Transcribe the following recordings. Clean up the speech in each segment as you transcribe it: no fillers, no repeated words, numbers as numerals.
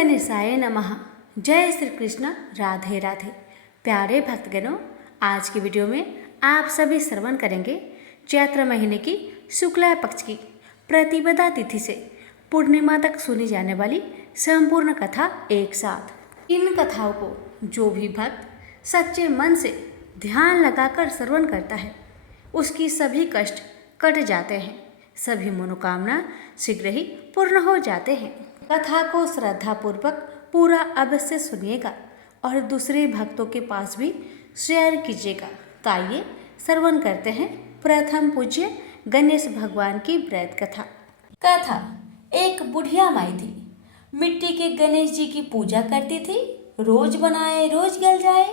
गणेशाय नमः। जय श्री कृष्ण, राधे राधे। प्यारे भक्तगणों, आज की वीडियो में आप सभी श्रवण करेंगे चैत्र महीने की शुक्ला पक्ष की प्रतिपदा तिथि से पूर्णिमा तक सुनी जाने वाली संपूर्ण कथा एक साथ। इन कथाओं को जो भी भक्त सच्चे मन से ध्यान लगाकर श्रवण करता है उसकी सभी कष्ट कट जाते हैं, सभी मनोकामना शीघ्र ही पूर्ण हो जाते हैं। कथा को श्रद्धापूर्वक पूरा अवश्य सुनिएगा और दूसरे भक्तों के पास भी शेयर कीजिएगा। तो आइए श्रवण करते हैं प्रथम पूज्य गणेश भगवान की व्रत कथा। कथा। एक बुढ़िया माई थी, मिट्टी के गणेश जी की पूजा करती थी। रोज बनाए रोज गल जाए।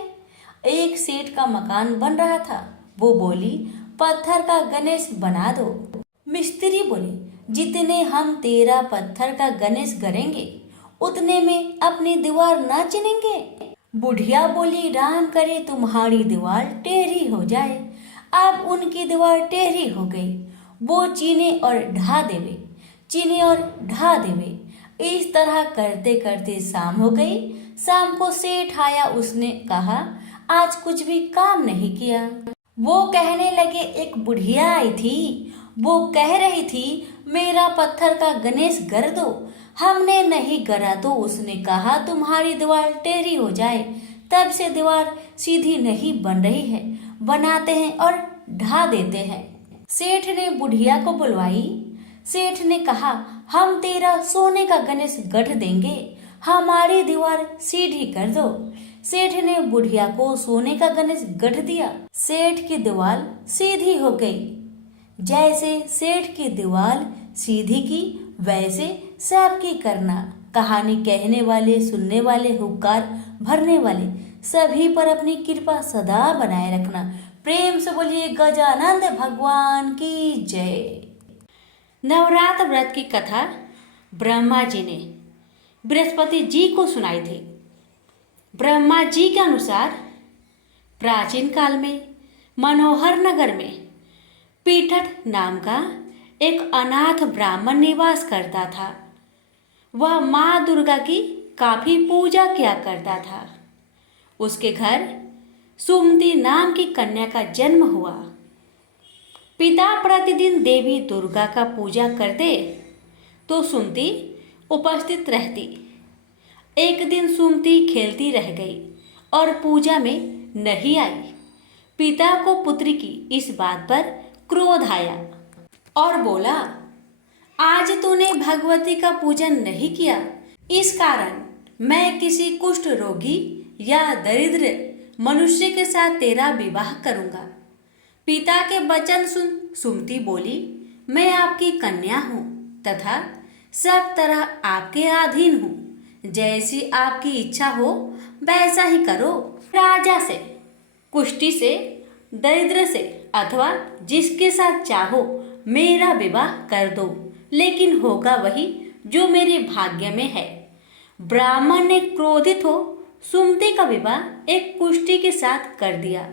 एक सेठ का मकान बन रहा था। वो बोली, पत्थर का गणेश बना दो। मिस्त्री बोले, जितने हम तेरा पत्थर का गणेश करेंगे उतने में अपनी दीवार ना चिनेंगे। बुढ़िया बोली, राम करे तुम्हारी दीवार टेढ़ी हो जाए। अब उनकी दीवार टेढ़ी हो गई। वो चीने और ढा देवे, चीने और ढा देवे। इस तरह करते करते शाम हो गई। शाम को सेठ आया। उसने कहा, आज कुछ भी काम नहीं किया। वो कहने लगे, एक बुढ़िया आई थी, वो कह रही थी मेरा पत्थर का गणेश गर दो। हमने नहीं गरा तो उसने कहा तुम्हारी दीवार टेढ़ी हो जाए। तब से दीवार सीधी नहीं बन रही है। बनाते हैं और ढा देते हैं। सेठ ने बुढ़िया को बुलवाई। सेठ ने कहा, हम तेरा सोने का गणेश गढ़ देंगे, हमारी दीवार सीधी कर दो। सेठ ने बुढ़िया को सोने का गणेश गढ़ दिया। सेठ की दीवार सीधी हो गई। जैसे सेठ की दीवार सीधी की वैसे सबकी करना। कहानी कहने वाले, सुनने वाले, हुक्कार भरने वाले सभी पर अपनी कृपा सदा बनाए रखना। प्रेम से बोलिए गजानंद भगवान की जय। नवरात्र व्रत की कथा ब्रह्मा जी ने बृहस्पति जी को सुनाई थी। ब्रह्मा जी के अनुसार प्राचीन काल में मनोहर नगर में पीठट नाम का एक अनाथ ब्राह्मण निवास करता था। वह माँ दुर्गा की काफी पूजा किया करता था। उसके घर सुमति नाम की कन्या का जन्म हुआ। पिता प्रतिदिन देवी दुर्गा का पूजा करते तो सुमति उपस्थित रहती। एक दिन सुमति खेलती रह गई और पूजा में नहीं आई। पिता को पुत्री की इस बात पर क्रोध आया और बोला, आज तूने भगवती का पूजन नहीं किया, इस कारण मैं किसी कुष्ठ रोगी या दरिद्र मनुष्य के साथ तेरा विवाह करूंगा। पिता के वचन सुन सुमति बोली, मैं आपकी कन्या हूँ तथा सब तरह आपके अधीन हूँ। जैसी आपकी इच्छा हो वैसा ही करो। राजा से, कुष्ठी से, दरिद्र से अथवा जिसके साथ चाहो मेरा विवाह कर दो, लेकिन होगा वही जो मेरे भाग्य में है। ब्राह्मण ने क्रोधित हो सुमति का विवाह एक कुष्ठी के साथ कर दिया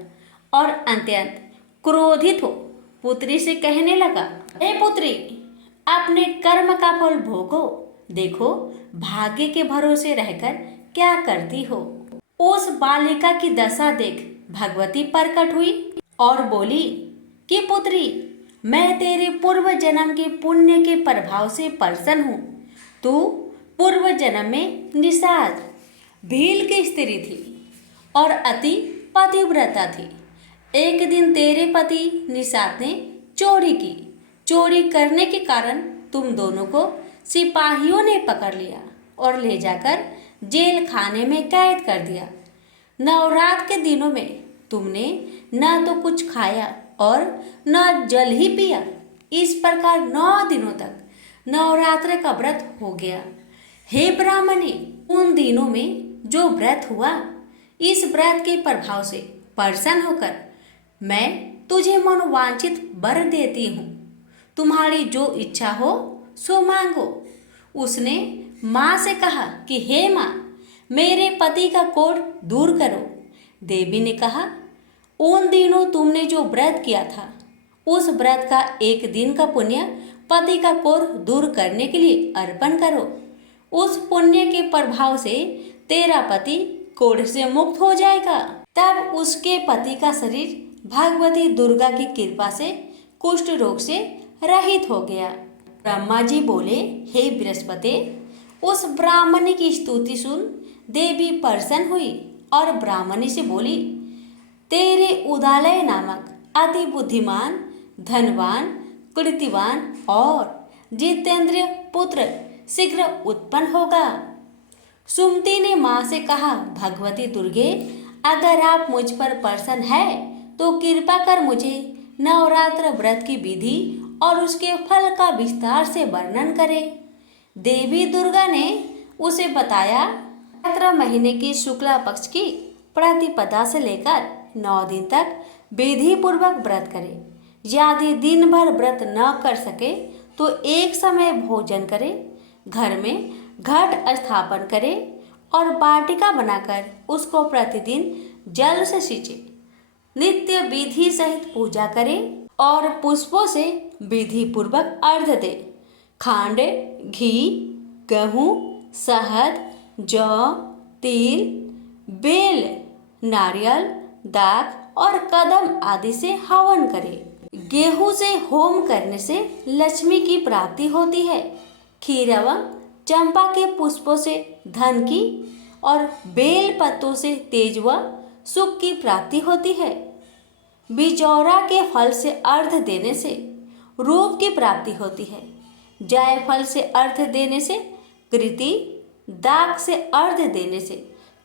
और अत्यंत क्रोधित हो पुत्री से कहने लगा, हे पुत्री, अपने कर्म का फल भोगो। देखो भाग्य के भरोसे रहकर क्या करती हो। उस बालिका की दशा देख भगवती प्रकट हुई और बोली कि पुत्री, मैं तेरे पूर्व जन्म के पुण्य के प्रभाव से प्रसन्न हूँ। तू पूर्व जन्म में निषाद भील की स्त्री थी और अति पतिव्रता थी। एक दिन तेरे पति निषाद ने चोरी की। चोरी करने के कारण तुम दोनों को सिपाहियों ने पकड़ लिया और ले जाकर जेल खाने में कैद कर दिया। नवरात्र के दिनों में तुमने न तो कुछ खाया और न जल ही पिया। इस प्रकार 9 दिनों तक नवरात्र का व्रत हो गया। हे ब्राह्मणी, उन दिनों में जो व्रत हुआ, इस व्रत के प्रभाव से प्रसन्न होकर मैं तुझे मनोवांछित वर देती हूँ। तुम्हारी जो इच्छा हो सो मांगो। उसने माँ से कहा कि हे माँ, मेरे पति का कोढ़ दूर करो। देवी ने कहा, उन दिनों तुमने जो व्रत किया था उस व्रत का एक दिन का पुण्य पति का कोढ़ दूर करने के लिए अर्पण करो। उस पुण्य के प्रभाव से तेरा पति कोढ़ से मुक्त हो जाएगा। तब उसके पति का शरीर भगवती दुर्गा की कृपा से कुष्ठ रोग से रहित हो गया। ब्रह्मा जी बोले, हे बृहस्पति, उस ब्राह्मणी की स्तुति सुन देवी प्रसन्न हुई और ब्राह्मणी से बोली, तेरे उदालय नामक अति बुद्धिमान, धनवान, कीर्तिवान और जितेंद्रिय पुत्र शीघ्र उत्पन्न होगा। सुमति ने माँ से कहा, भगवती दुर्गे, अगर आप मुझ पर प्रसन्न है तो कृपा कर मुझे नवरात्र व्रत की विधि और उसके फल का विस्तार से वर्णन करें। देवी दुर्गा ने उसे बताया, नवरात्र महीने की शुक्ला पक्ष की प्रतिपदा से लेकर 9 दिन तक विधि पूर्वक व्रत करे। यदि दिन भर व्रत न कर सके तो एक समय भोजन करे, घर में घट स्थापन करे और वाटिका बनाकर उसको प्रतिदिन जल से सींचे, नित्य विधि सहित पूजा करे और पुष्पों से विधि पूर्वक अर्घ्य दे। खांड, घी, गेहूँ, शहद, जौ, तिल, बेल, नारियल, दाख और कदम आदि से हवन करे। गेहूं से होम करने से लक्ष्मी की प्राप्ति होती है। खीर एवं चंपा के पुष्पों से धन की और बेल पत्तों से तेज व सुख की प्राप्ति होती है। बिजौरा के फल से अर्घ्य देने से रूप की प्राप्ति होती है। जायफल से अर्घ्य देने से कृति, दाख से अर्घ्य देने से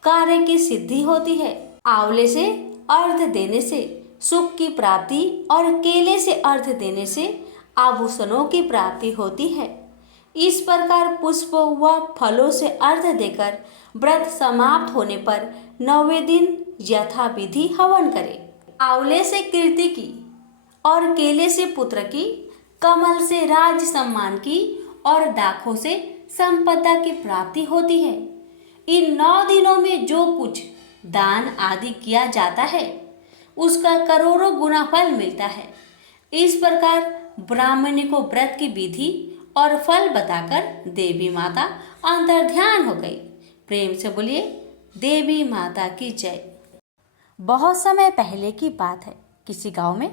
कार्य की सिद्धि होती है। आंवले से अर्घ्य देने से सुख की प्राप्ति और केले से अर्घ्य देने से आभूषणों की प्राप्ति होती है। इस प्रकार पुष्पों व फलों से अर्घ्य देकर व्रत समाप्त होने पर 9वें दिन यथा विधि हवन करें। आंवले से कीर्ति की और केले से पुत्र की, कमल से राज सम्मान की और दाखों से संपदा की प्राप्ति होती है। इन 9 दिनों में जो कुछ दान आदि किया जाता है उसका करोड़ों गुना फल मिलता है। इस प्रकार ब्राह्मणी को व्रत की विधि और फल बताकर देवी माता अंतर्ध्यान हो गई। प्रेम से बोलिए देवी माता की जय। बहुत समय पहले की बात है, किसी गांव में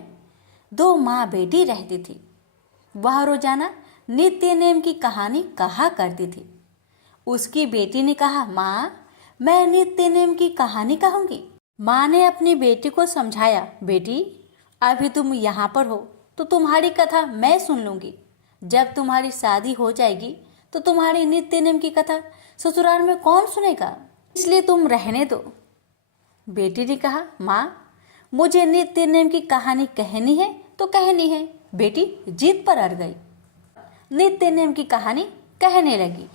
2 माँ बेटी रहती थी। वह रोजाना नित्य नेम की कहानी कहा करती थी। उसकी बेटी ने कहा, माँ, मैं नित्य नेम की कहानी कहूँगी। माँ ने अपनी बेटी को समझाया, बेटी, अभी तुम यहाँ पर हो तो तुम्हारी कथा मैं सुन लूँगी। जब तुम्हारी शादी हो जाएगी तो तुम्हारी नित्य नेम की कथा ससुराल में कौन सुनेगा, इसलिए तुम रहने दो। बेटी ने कहा, माँ, मुझे नित्य नेम की कहानी कहनी है तो कहनी है। बेटी जिद पर अड़ गई, नित्य नेम की कहानी कहने लगी।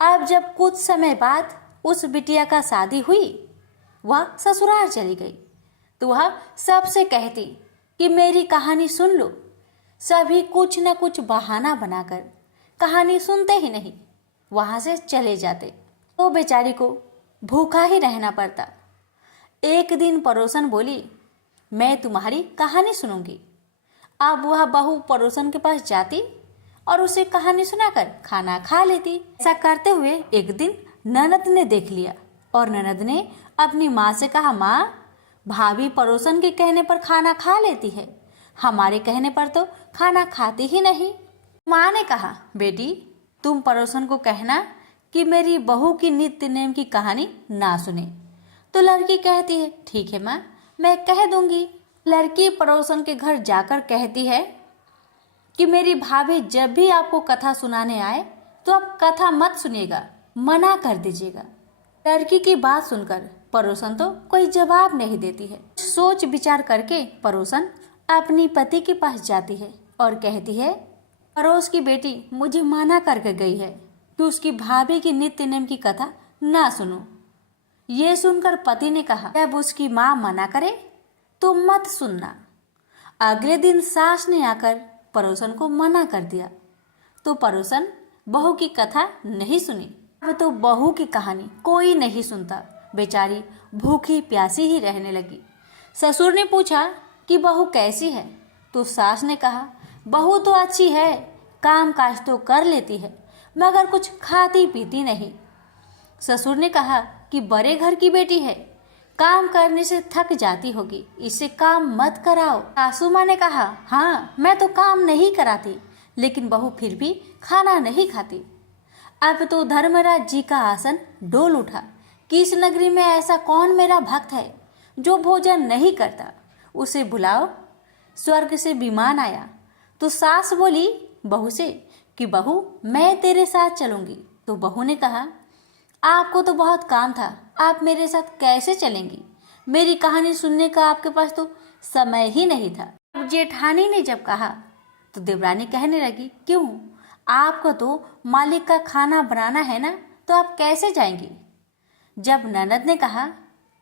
अब जब कुछ समय बाद उस बिटिया का शादी हुई, वह ससुराल चली गई तो वह सबसे कहती कि मेरी कहानी सुन लो। सभी कुछ न कुछ बहाना बनाकर कहानी सुनते ही नहीं, वहां से चले जाते तो बेचारी को भूखा ही रहना पड़ता। एक दिन पड़ोसन बोली, मैं तुम्हारी कहानी सुनूंगी। अब वह बहू पड़ोसन के पास जाती और उसे कहानी सुनाकर खाना खा लेती। ऐसा करते हुए एक दिन ननद ने देख लिया और ननद ने अपनी माँ से कहा, माँ, भाभी पड़ोसन के कहने पर खाना खा लेती है, हमारे कहने पर तो खाना खाती ही नहीं। माँ ने कहा, बेटी, तुम पड़ोसन को कहना कि मेरी बहू की नित्य नेम की कहानी ना सुने। तो लड़की कहती है, ठीक है माँ, मैं कह दूंगी। लड़की पड़ोसन के घर जाकर कहती है कि मेरी भाभी जब भी आपको कथा सुनाने आए तो आप कथा मत सुनिएगा, मना कर दीजिएगा। लड़की की बात सुनकर पड़ोसन तो कोई जवाब नहीं देती है। सोच विचार करके पड़ोसन अपनी पति के पास जाती है और कहती है, पड़ोस की बेटी मुझे मना करके गई है कि उसकी भाभी की नित्य नेम की कथा ना सुनो। ये सुनकर पति ने कहा, जब उसकी माँ मना करे तो मत सुनना। अगले दिन सास ने आकर पड़ोसन को मना कर दिया तो पड़ोसन बहू की कथा नहीं सुनी। अब तो बहू की कहानी कोई नहीं सुनता, बेचारी भूखी प्यासी ही रहने लगी। ससुर ने पूछा कि बहू कैसी है, तो सास ने कहा, बहू तो अच्छी है, काम काज तो कर लेती है, मगर कुछ खाती पीती नहीं। ससुर ने कहा कि बड़े घर की बेटी है, काम करने से थक जाती होगी, इससे काम मत कराओ। सासू माँ ने कहा, हाँ मैं तो काम नहीं कराती, लेकिन बहू फिर भी खाना नहीं खाती। अब तो धर्मराज जी का आसन डोल उठा कि इस नगरी में ऐसा कौन मेरा भक्त है जो भोजन नहीं करता, उसे बुलाओ। स्वर्ग से विमान आया तो सास बोली बहू से कि बहू मैं तेरे साथ चलूंगी। तो बहू ने कहा, आपको तो बहुत काम था, आप मेरे साथ कैसे चलेंगी? मेरी कहानी सुनने का आपके पास तो समय ही नहीं था। अब जेठानी ने जब कहा तो देवरानी कहने लगी, क्यों, आपको तो मालिक का खाना बनाना है ना, तो आप कैसे जाएंगी? जब ननद ने कहा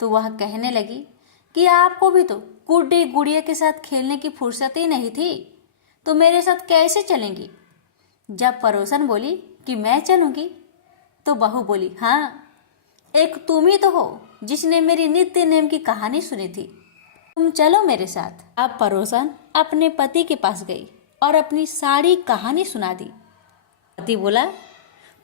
तो वह कहने लगी कि आपको भी तो गुड्डे गुड़िया के साथ खेलने की फुर्सत ही नहीं थी, तो मेरे साथ कैसे चलेंगी? जब पड़ोसन बोली कि मैं चलूंगी, तो बहू बोली, हाँ एक तुम ही तो हो जिसने मेरी नित्य नेम की कहानी सुनी थी, तुम चलो मेरे साथ। अब पड़ोसन अपने पति के पास गई और अपनी सारी कहानी सुना दी। पति बोला,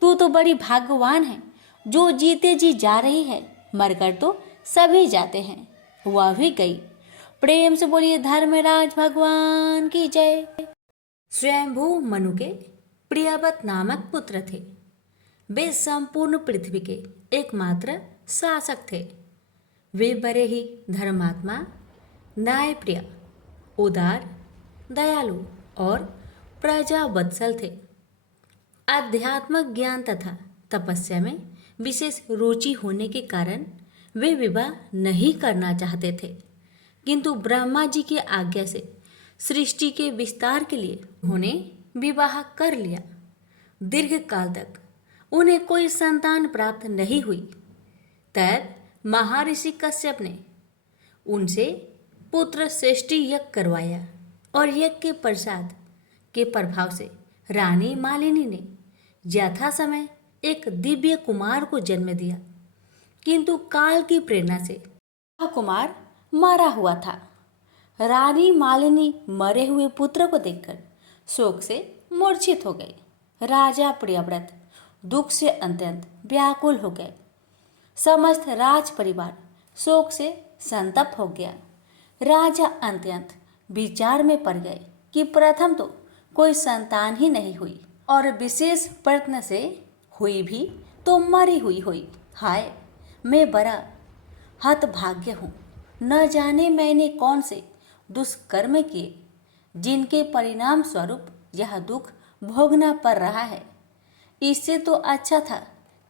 तू तो बड़ी भाग्यवान है जो जीते जी जा रही है, मरकर तो सभी जाते हैं। वह भी गई। प्रेम से बोलिए धर्मराज भगवान की जय। स्वयंभू मनु के प्रियव्रत नामक पुत्र थे। वे संपूर्ण पृथ्वी के एकमात्र शासक थे। वे बड़े ही धर्मात्मा, न्यायप्रिय, उदार, दयालु और प्रजावत्सल थे। आध्यात्मिक ज्ञान तथा तपस्या में विशेष रुचि होने के कारण वे विवाह नहीं करना चाहते थे, किंतु ब्रह्मा जी की आज्ञा से सृष्टि के विस्तार के लिए उन्होंने विवाह कर लिया। दीर्घ काल तक उन्हें कोई संतान प्राप्त नहीं हुई। तब महर्षि कश्यप ने उनसे पुत्र सृष्टि यज्ञ करवाया और यज्ञ के प्रसाद के प्रभाव से रानी मालिनी ने यथा समय एक दिव्य कुमार को जन्म दिया, किंतु काल की प्रेरणा से वह कुमार मरा हुआ था। रानी मालिनी मरे हुए पुत्र को देखकर शोक से मूर्छित हो गए। राजा प्रियव्रत दुख से अत्यंत व्याकुल हो गए। समस्त राज परिवार शोक से संतप्त हो गया। राजा अत्यंत विचार में पड़ गए कि प्रथम तो कोई संतान ही नहीं हुई और विशेष प्रयत्न से हुई भी तो मरी हुई। हाय, मैं बड़ा हतभाग्य हूँ। न जाने मैंने कौन से दुष्कर्म किए जिनके परिणाम स्वरूप यह दुख भोगना पड़ रहा है। इससे तो अच्छा था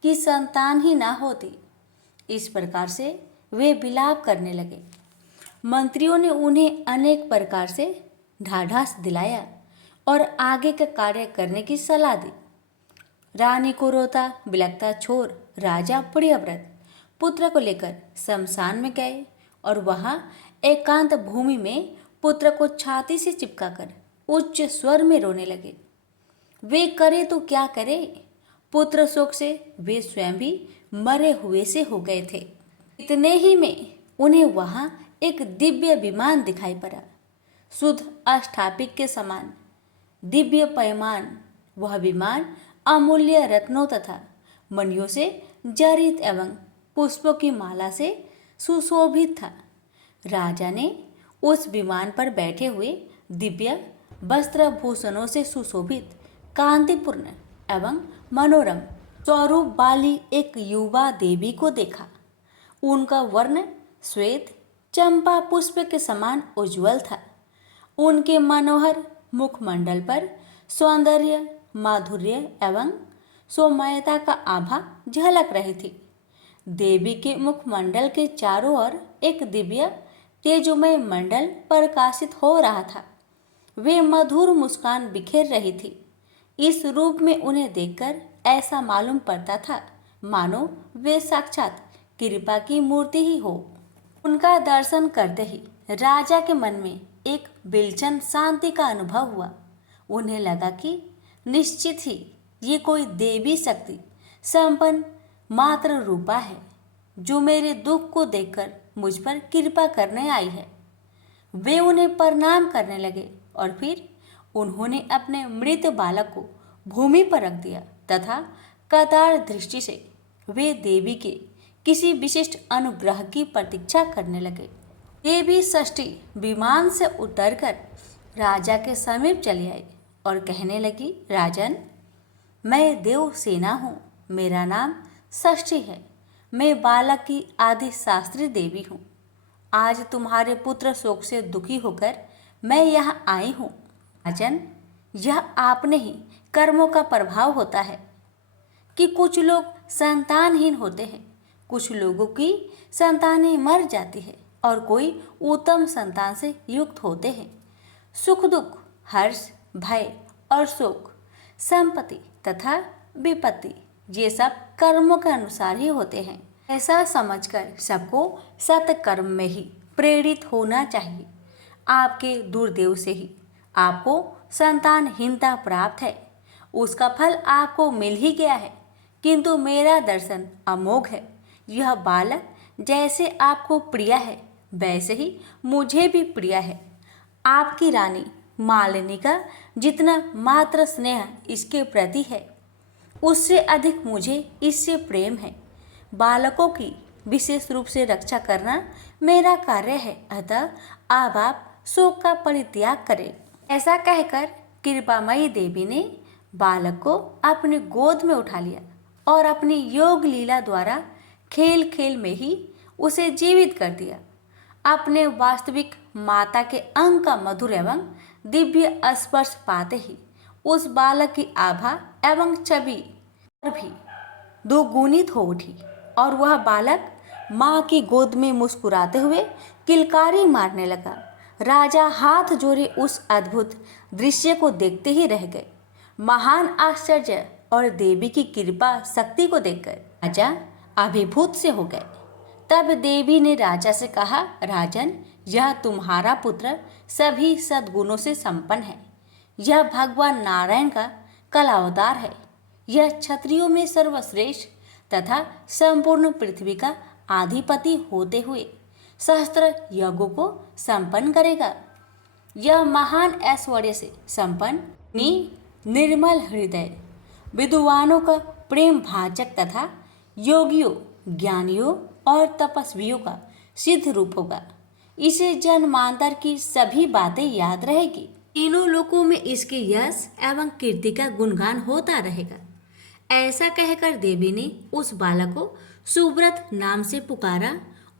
कि संतान ही ना होती। इस प्रकार से वे विलाप करने लगे। मंत्रियों ने उन्हें अनेक प्रकार से ढाढ़स दिलाया और आगे का कार्य करने की सलाह दी। रानी को रोता बिलखता छोड़ राजा प्रियव्रत पुत्र को लेकर शमशान में गए और वहां एकांत भूमि में पुत्र को छाती से चिपकाकर उच्च स्वर में रोने लगे। वे करे तो क्या करे, पुत्र शोक से वे स्वयं भी मरे हुए से हो गए थे। इतने ही में उन्हें वहां एक दिव्य विमान दिखाई पड़ा, शुद्ध अष्टापिक के समान दिव्य पैमान। वह विमान अमूल्य रत्नों तथा मणियों से जड़ित एवं पुष्पों की माला से सुशोभित था। राजा ने उस विमान पर बैठे हुए दिव्य वस्त्र भूषणों से सुशोभित कांतिपूर्ण एवं मनोरम स्वरूप वाली एक युवा देवी को देखा। उनका वर्ण श्वेत चंपा पुष्प के समान उज्ज्वल था। उनके मनोहर मुखमंडल पर सौंदर्य, माधुर्य एवं सौम्यता का आभा झलक रही थी। देवी के मुखमंडल के चारों ओर एक दिव्य तेजोमय मंडल प्रकाशित हो रहा था। वे मधुर मुस्कान बिखेर रही थी। इस रूप में उन्हें देखकर ऐसा मालूम पड़ता था मानो वे साक्षात कृपा की मूर्ति ही हो। उनका दर्शन करते ही राजा के मन में एक बिलचन शांति का अनुभव हुआ। उन्हें लगा कि निश्चित ही ये कोई देवी शक्ति संपन्न मात्र रूपा है जो मेरे दुख को देखकर मुझ पर कृपा करने आई है। वे उन्हें प्रणाम करने लगे और फिर उन्होंने अपने मृत बालक को भूमि पर रख दिया तथा कतार दृष्टि से वे देवी के किसी विशिष्ट अनुग्रह की प्रतीक्षा करने लगे। देवी षष्ठी विमान से उतरकर राजा के समीप चली आई और कहने लगी, राजन, मैं देवसेना हूँ, मेरा नाम षष्ठी है, मैं बालक की आदि शास्त्री देवी हूँ। आज तुम्हारे पुत्र शोक से दुखी होकर मैं यहाँ आई हूँ। राजन, यह आपने ही कर्मों का प्रभाव होता है कि कुछ लोग संतानहीन होते हैं, कुछ लोगों की संतानें मर जाती है और कोई उत्तम संतान से युक्त होते हैं। सुख दुख, हर्ष, भय और शोक, संपत्ति तथा विपत्ति, ये सब कर्मों के अनुसार ही होते हैं। ऐसा समझकर सबको सत्कर्म में ही प्रेरित होना चाहिए। आपके दुर्देव से ही आपको संतानहीनता प्राप्त है, उसका फल आपको मिल ही गया है, किंतु मेरा दर्शन अमोघ है। यह बालक जैसे आपको प्रिय है वैसे ही मुझे भी प्रिय है। आपकी रानी मालिनी का जितना मात्र स्नेह इसके प्रति है, उससे अधिक मुझे इससे प्रेम है। बालकों की विशेष रूप से रक्षा करना मेरा कार्य है, अतः अब आप शोक का परित्याग करें। ऐसा कहकर कृपामयी देवी ने बालक को अपनी गोद में उठा लिया और अपनी योग लीला द्वारा खेल खेल में ही उसे जीवित कर दिया। अपने वास्तविक माता के अंग का मधुर एवं दिव्य स्पर्श पाते ही उस बालक की आभा एवं छवि और भी दोगुनित हो उठी और वह बालक माँ की गोद में मुस्कुराते हुए किलकारी मारने लगा। राजा हाथ जोड़े उस अद्भुत दृश्य को देखते ही रह गए। महान आश्चर्य और देवी की कृपा शक्ति को देखकर राजा अभिभूत से हो गए। तब देवी ने राजा से कहा, राजन, यह तुम्हारा पुत्र सभी सद्गुणों से संपन्न है। यह भगवान नारायण का कलावतार है। यह क्षत्रियों में सर्वश्रेष्ठ तथा संपूर्ण पृथ्वी का आधिपति होते हुए सहस्त्र यज्ञों को संपन्न करेगा। यह महान ऐश्वर्य से संपन्न निर्मल हृदय, विद्वानों का प्रेम भाजक तथा योगियों, ज्ञानियों और तपस्वियों का सिद्ध रूप होगा। इसे जन्मांतर की सभी बातें याद रहेगी। तीनों लोकों में इसके यश एवं कीर्ति का गुणगान होता रहेगा। ऐसा कहकर देवी ने उस बालक को सुब्रत नाम से पुकारा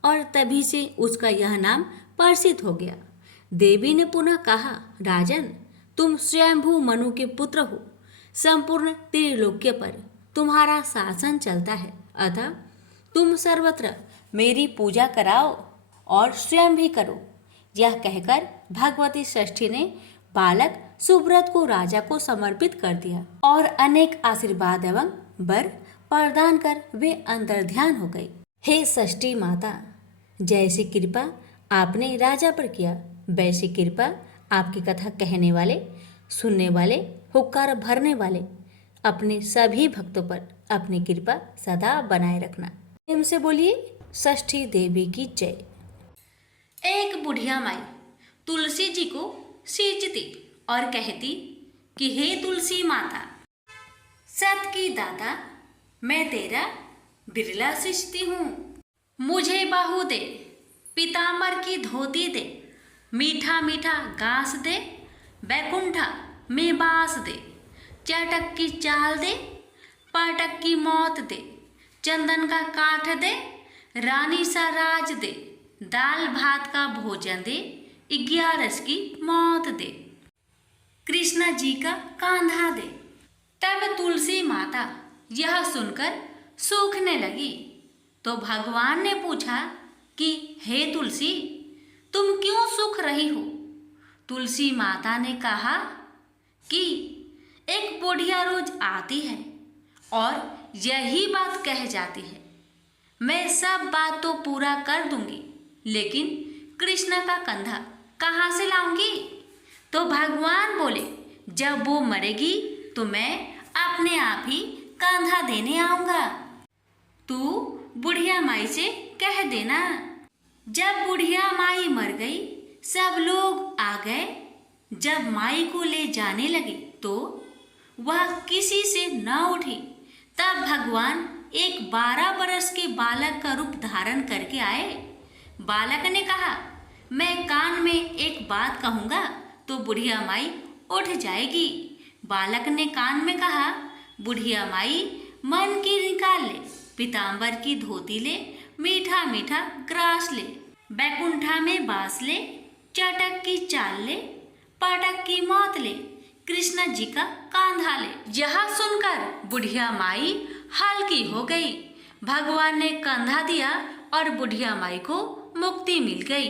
और तभी से उसका यह नाम प्रसिद्ध हो गया। देवी ने पुनः कहा, राजन, तुम स्वयंभू मनु के पुत्र हो। संपूर्ण त्रिलोक्य पर तुम्हारा शासन चलता है, अतः तुम सर्वत्र मेरी पूजा कराओ और स्वयं भी करो। यह कहकर भगवती षष्ठी ने बालक सुब्रत को राजा को समर्पित कर दिया और अनेक आशीर्वाद एवं वर प्रदान कर वे अंतर्ध्यान हो गए। हे षष्ठी माता, जैसी कृपा आपने राजा पर किया, वैसी कृपा आपकी कथा कहने वाले, सुनने वाले, हुक्कार भरने वाले अपने सभी भक्तों पर अपनी कृपा सदा बनाए रखना। प्रेम से बोलिए षष्ठी देवी की जय। एक बुढ़िया माई तुलसी जी को सींचती और कहती कि हे तुलसी माता, सत की दाता, मैं तेरा बिरला सींचती हूँ। मुझे बाहु दे, पीताम्बर की धोती दे, मीठा मीठा घास दे, बैकुंठा में बास दे, चटक की चाल दे, पाटक की मौत दे, चंदन का काठ दे, रानी सा राज दे, दाल भात का भोजन दे, 11 की मौत दे, कृष्णा जी का कांधा दे। तब तुलसी माता यह सुनकर सूखने लगी तो भगवान ने पूछा कि हे तुलसी, तुम क्यों सूख रही हो? तुलसी माता ने कहा कि एक बुढ़िया रोज आती है और यही बात कह जाती है, मैं सब बात तो पूरा कर दूंगी, लेकिन कृष्णा का कंधा कहाँ से लाऊंगी? तो भगवान बोले, जब वो मरेगी तो मैं अपने आप ही कंधा देने आऊँगा। तू बुढ़िया माई से कह देना। जब बुढ़िया माई मर गई, सब लोग आ गए। जब माई को ले जाने लगे तो वह किसी से न उठी। तब भगवान एक 12 बरस के बालक का रूप धारण करके आए। बालक ने कहा, मैं कान में एक बात कहूँगा तो बुढ़िया माई उठ जाएगी। बालक ने कान में कहा, बुढ़िया माई मन की निकाल ले, पीताम्बर की धोती ले, मीठा मीठा ग्रास ले, बैकुंठा में बास ले, चटक की चाल ले, पाठक की मौत ले, कृष्ण जी का कांधा ले। यह सुनकर बुढ़िया माई हल्की हो गई। भगवान ने कंधा दिया और बुढ़िया माई को मुक्ति मिल गई।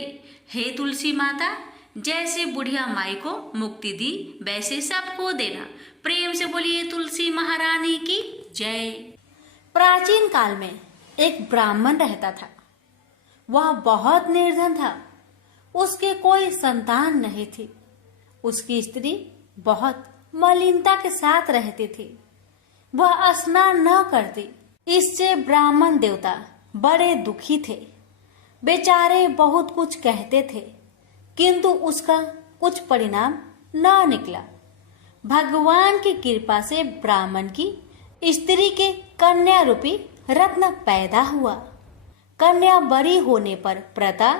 हे तुलसी माता, जैसे बुढ़िया माई को मुक्ति दी वैसे सबको देना। प्रेम से बोलिए तुलसी महारानी की जय। प्राचीन काल में एक ब्राह्मण रहता था। वह बहुत निर्धन था। उसके कोई संतान नहीं थी। उसकी स्त्री बहुत मलिनता के साथ रहती थी। वह स्नान न करती। इससे ब्राह्मण देवता बड़े दुखी थे। बेचारे बहुत कुछ कहते थे, किंतु उसका कुछ परिणाम न निकला। भगवान की कृपा से ब्राह्मण की स्त्री के कन्या रूपी रत्न पैदा हुआ। कन्या बड़ी होने पर प्रता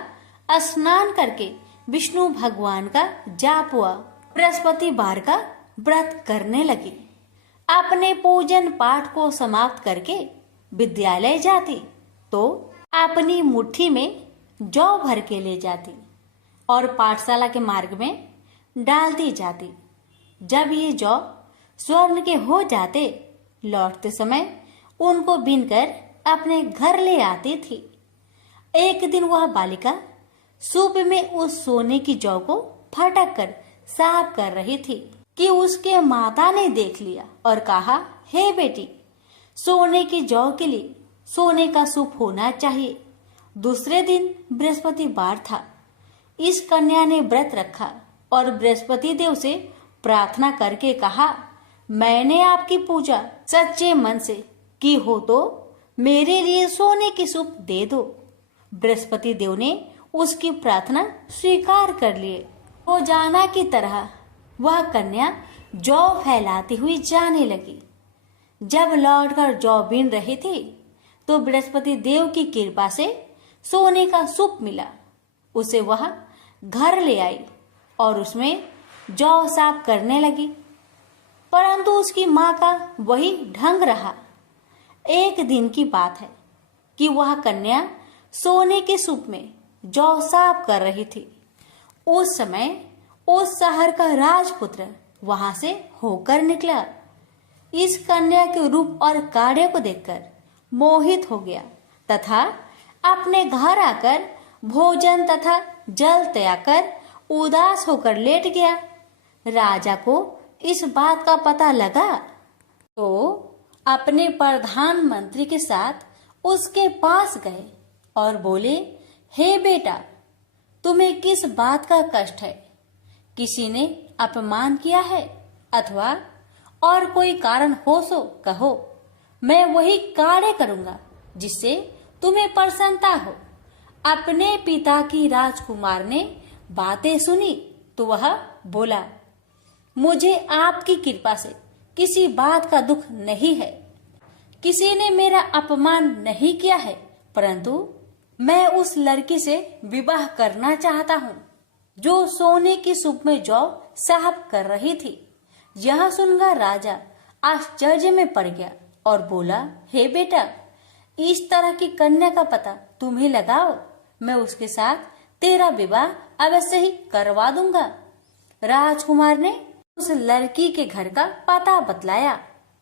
स्नान करके विष्णु भगवान का जाप हुआ। बृहस्पतिवार का व्रत करने लगी। अपने पूजन पाठ को समाप्त करके विद्यालय जाती तो अपनी मुट्ठी में जौ भर के ले जाती और पाठशाला के मार्ग में डालती जाती। जब ये जौ स्वर्ण के हो जाते, लौटते समय उनको बीनकर अपने घर ले आती थी। एक दिन वह बालिका सूप में उस सोने की जौ को फटक कर साफ कर रही थी कि उसके माता ने देख लिया और कहा, हे बेटी, सोने की जौ के लिए सोने का सूप होना चाहिए। दूसरे दिन बृहस्पतिवार था। इस कन्या ने व्रत रखा और बृहस्पति देव से प्रार्थना करके कहा, मैंने आपकी पूजा सच्चे मन से की हो तो मेरे लिए सोने की सूप दे दो। बृहस्पति देव ने उसकी प्रार्थना स्वीकार कर लिए। रोजाना की तरह वह कन्या जौ फैलाती हुई जाने लगी। जब लौटकर जौ बीन रही थी तो बृहस्पति देव की कृपा से सोने का सूप मिला। उसे वह घर ले आई और उसमें जौ साफ करने लगी, परंतु उसकी माँ का वही ढंग रहा। एक दिन की बात है कि वह कन्या सोने के सूप में जौ साफ कर रही थी। उस समय उस शहर का राजपुत्र वहां से होकर निकला। इस कन्या के रूप और कार्य को देखकर मोहित हो गया तथा अपने घर आकर भोजन तथा जल त्याग कर उदास होकर लेट गया। राजा को इस बात का पता लगा तो अपने प्रधानमंत्री के साथ उसके पास गए और बोले, हे बेटा, तुम्हें किस बात का कष्ट है? किसी ने अपमान किया है अथवा और कोई कारण हो सो कहो, मैं वही कार्य करूंगा जिससे तुम्हें प्रसन्नता हो। अपने पिता की राजकुमार ने बातें सुनी तो वह बोला, मुझे आपकी कृपा से किसी बात का दुख नहीं है। किसी ने मेरा अपमान नहीं किया है, परंतु मैं उस लड़की से विवाह करना चाहता हूँ जो सोने की सूप में जौ साफ कर रही थी। यह सुनकर राजा आश्चर्य में पड़ गया और बोला, हे बेटा, इस तरह की कन्या का पता तुम ही लगाओ, मैं उसके साथ तेरा विवाह अवश्य ही करवा दूंगा। राजकुमार ने उस लड़की के घर का पता बतलाया।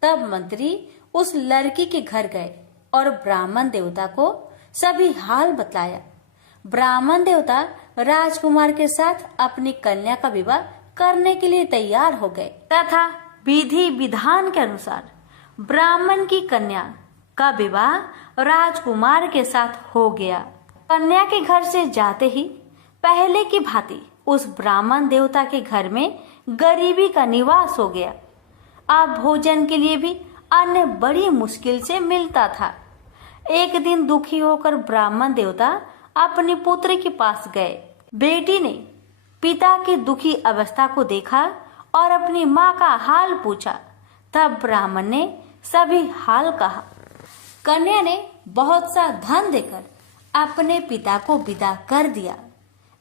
तब मंत्री उस लड़की के घर गए और ब्राह्मण देवता को सभी हाल बतलाया। ब्राह्मण देवता राजकुमार के साथ अपनी कन्या का विवाह करने के लिए तैयार हो गए तथा विधि विधान के अनुसार ब्राह्मण की कन्या का विवाह राजकुमार के साथ हो गया। कन्या के घर से जाते ही पहले की भांति उस ब्राह्मण देवता के घर में गरीबी का निवास हो गया। अब भोजन के लिए भी अन्न बड़ी मुश्किल से मिलता था। एक दिन दुखी होकर ब्राह्मण देवता अपनी पुत्र के पास गए। बेटी ने पिता की दुखी अवस्था को देखा और अपनी माँ का हाल पूछा। तब ब्राह्मण ने सभी हाल कहा। कन्या ने बहुत सा धन देकर अपने पिता को विदा कर दिया।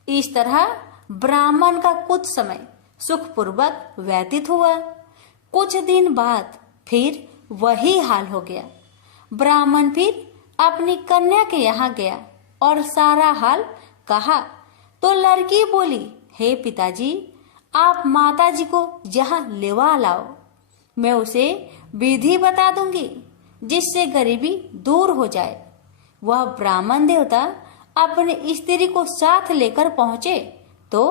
इस तरह ब्राह्मण का कुछ समय सुखपूर्वक व्यतीत हुआ। कुछ दिन बाद फिर वही हाल हो गया। ब्राह्मण फिर अपनी कन्या के यहाँ गया और सारा हाल कहा तो लड़की बोली, हे पिताजी, आप माताजी को यहाँ लेवा लाओ, मैं उसे विधि बता दूंगी जिससे गरीबी दूर हो जाए। वह ब्राह्मण देवता अपनी स्त्री को साथ लेकर पहुंचे तो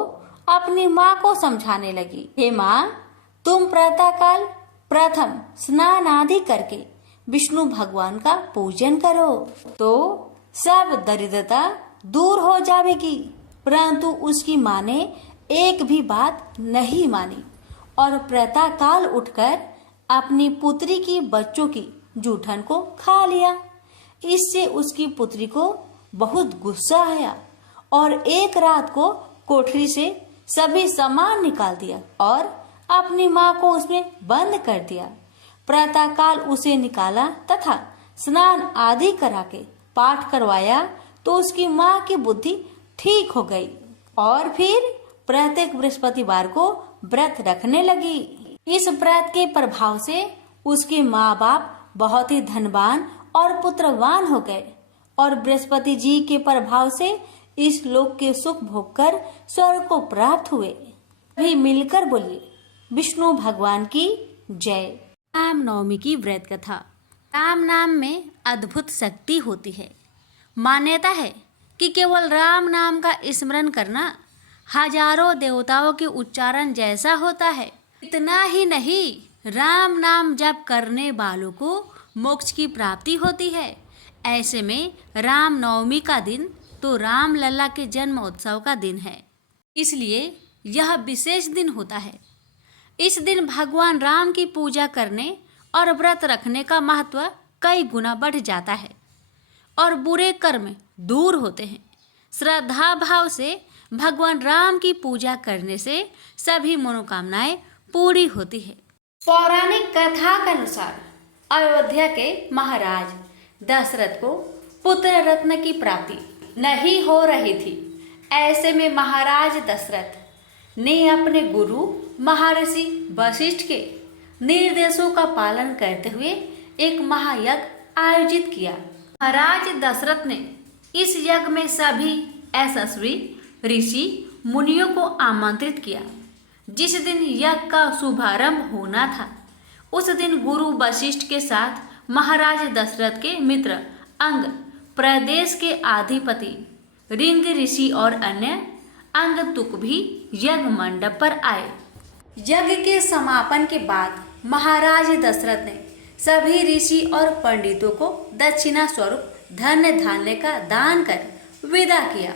अपनी माँ को समझाने लगी, हे माँ, तुम प्रातःकाल प्रथम स्नान आदि करके विष्णु भगवान का पूजन करो तो सब दरिद्रता दूर हो जाएगी। परंतु उसकी माँ ने एक भी बात नहीं मानी और प्रातःकाल उठकर अपनी पुत्री की बच्चों की जूठन को खा लिया। इससे उसकी पुत्री को बहुत गुस्सा आया और एक रात को कोठरी से सभी सामान निकाल दिया और अपनी माँ को उसमें बंद कर दिया। प्रातःकाल उसे निकाला तथा स्नान आदि करा के पाठ करवाया तो उसकी माँ की बुद्धि ठीक हो गई और फिर प्रत्येक बृहस्पतिवार को व्रत रखने लगी। इस व्रत के प्रभाव से उसके माँ बाप बहुत ही धनवान और पुत्रवान हो गए और बृहस्पति जी के प्रभाव से इस लोक के सुख भोग कर स्वर्ग को प्राप्त हुए। भी मिलकर बोलिए, विष्णु भगवान की जय। राम नवमी की व्रत कथा। राम नाम में अद्भुत शक्ति होती है। मान्यता है कि केवल राम नाम का स्मरण करना हजारों देवताओं के उच्चारण जैसा होता है। इतना ही नहीं, राम नाम जप करने वालों को मोक्ष की प्राप्ति होती है। ऐसे में राम नवमी का दिन तो राम लल्ला के जन्म उत्सव का दिन है, इसलिए यह विशेष दिन होता है। इस दिन भगवान राम की पूजा करने और व्रत रखने का महत्व कई गुना बढ़ जाता है और बुरे कर्म दूर होते हैं। श्रद्धा भाव से भगवान राम की पूजा करने से सभी मनोकामनाएं पूरी होती है। पौराणिक कथा के अनुसार अयोध्या के महाराज दशरथ को पुत्र रत्न की प्राप्ति नहीं हो रही थी। ऐसे में महाराज दशरथ ने अपने गुरु महर्षि वशिष्ठ के निर्देशों का पालन करते हुए एक महायज्ञ आयोजित किया। महाराज दशरथ ने इस यज्ञ में सभी यशस्वी ऋषि मुनियों को आमंत्रित किया। जिस दिन यज्ञ का शुभारंभ होना था उस दिन गुरु वशिष्ठ के साथ महाराज दशरथ के मित्र अंग, प्रदेश के अधिपति रिंग ऋषि और अन्य अंगतुक भी यज्ञ मंडप पर आए। यज्ञ के समापन के बाद महाराज दशरथ ने सभी ऋषि और पंडितों को दक्षिणा स्वरूप धन्य धान्य का दान कर विदा किया।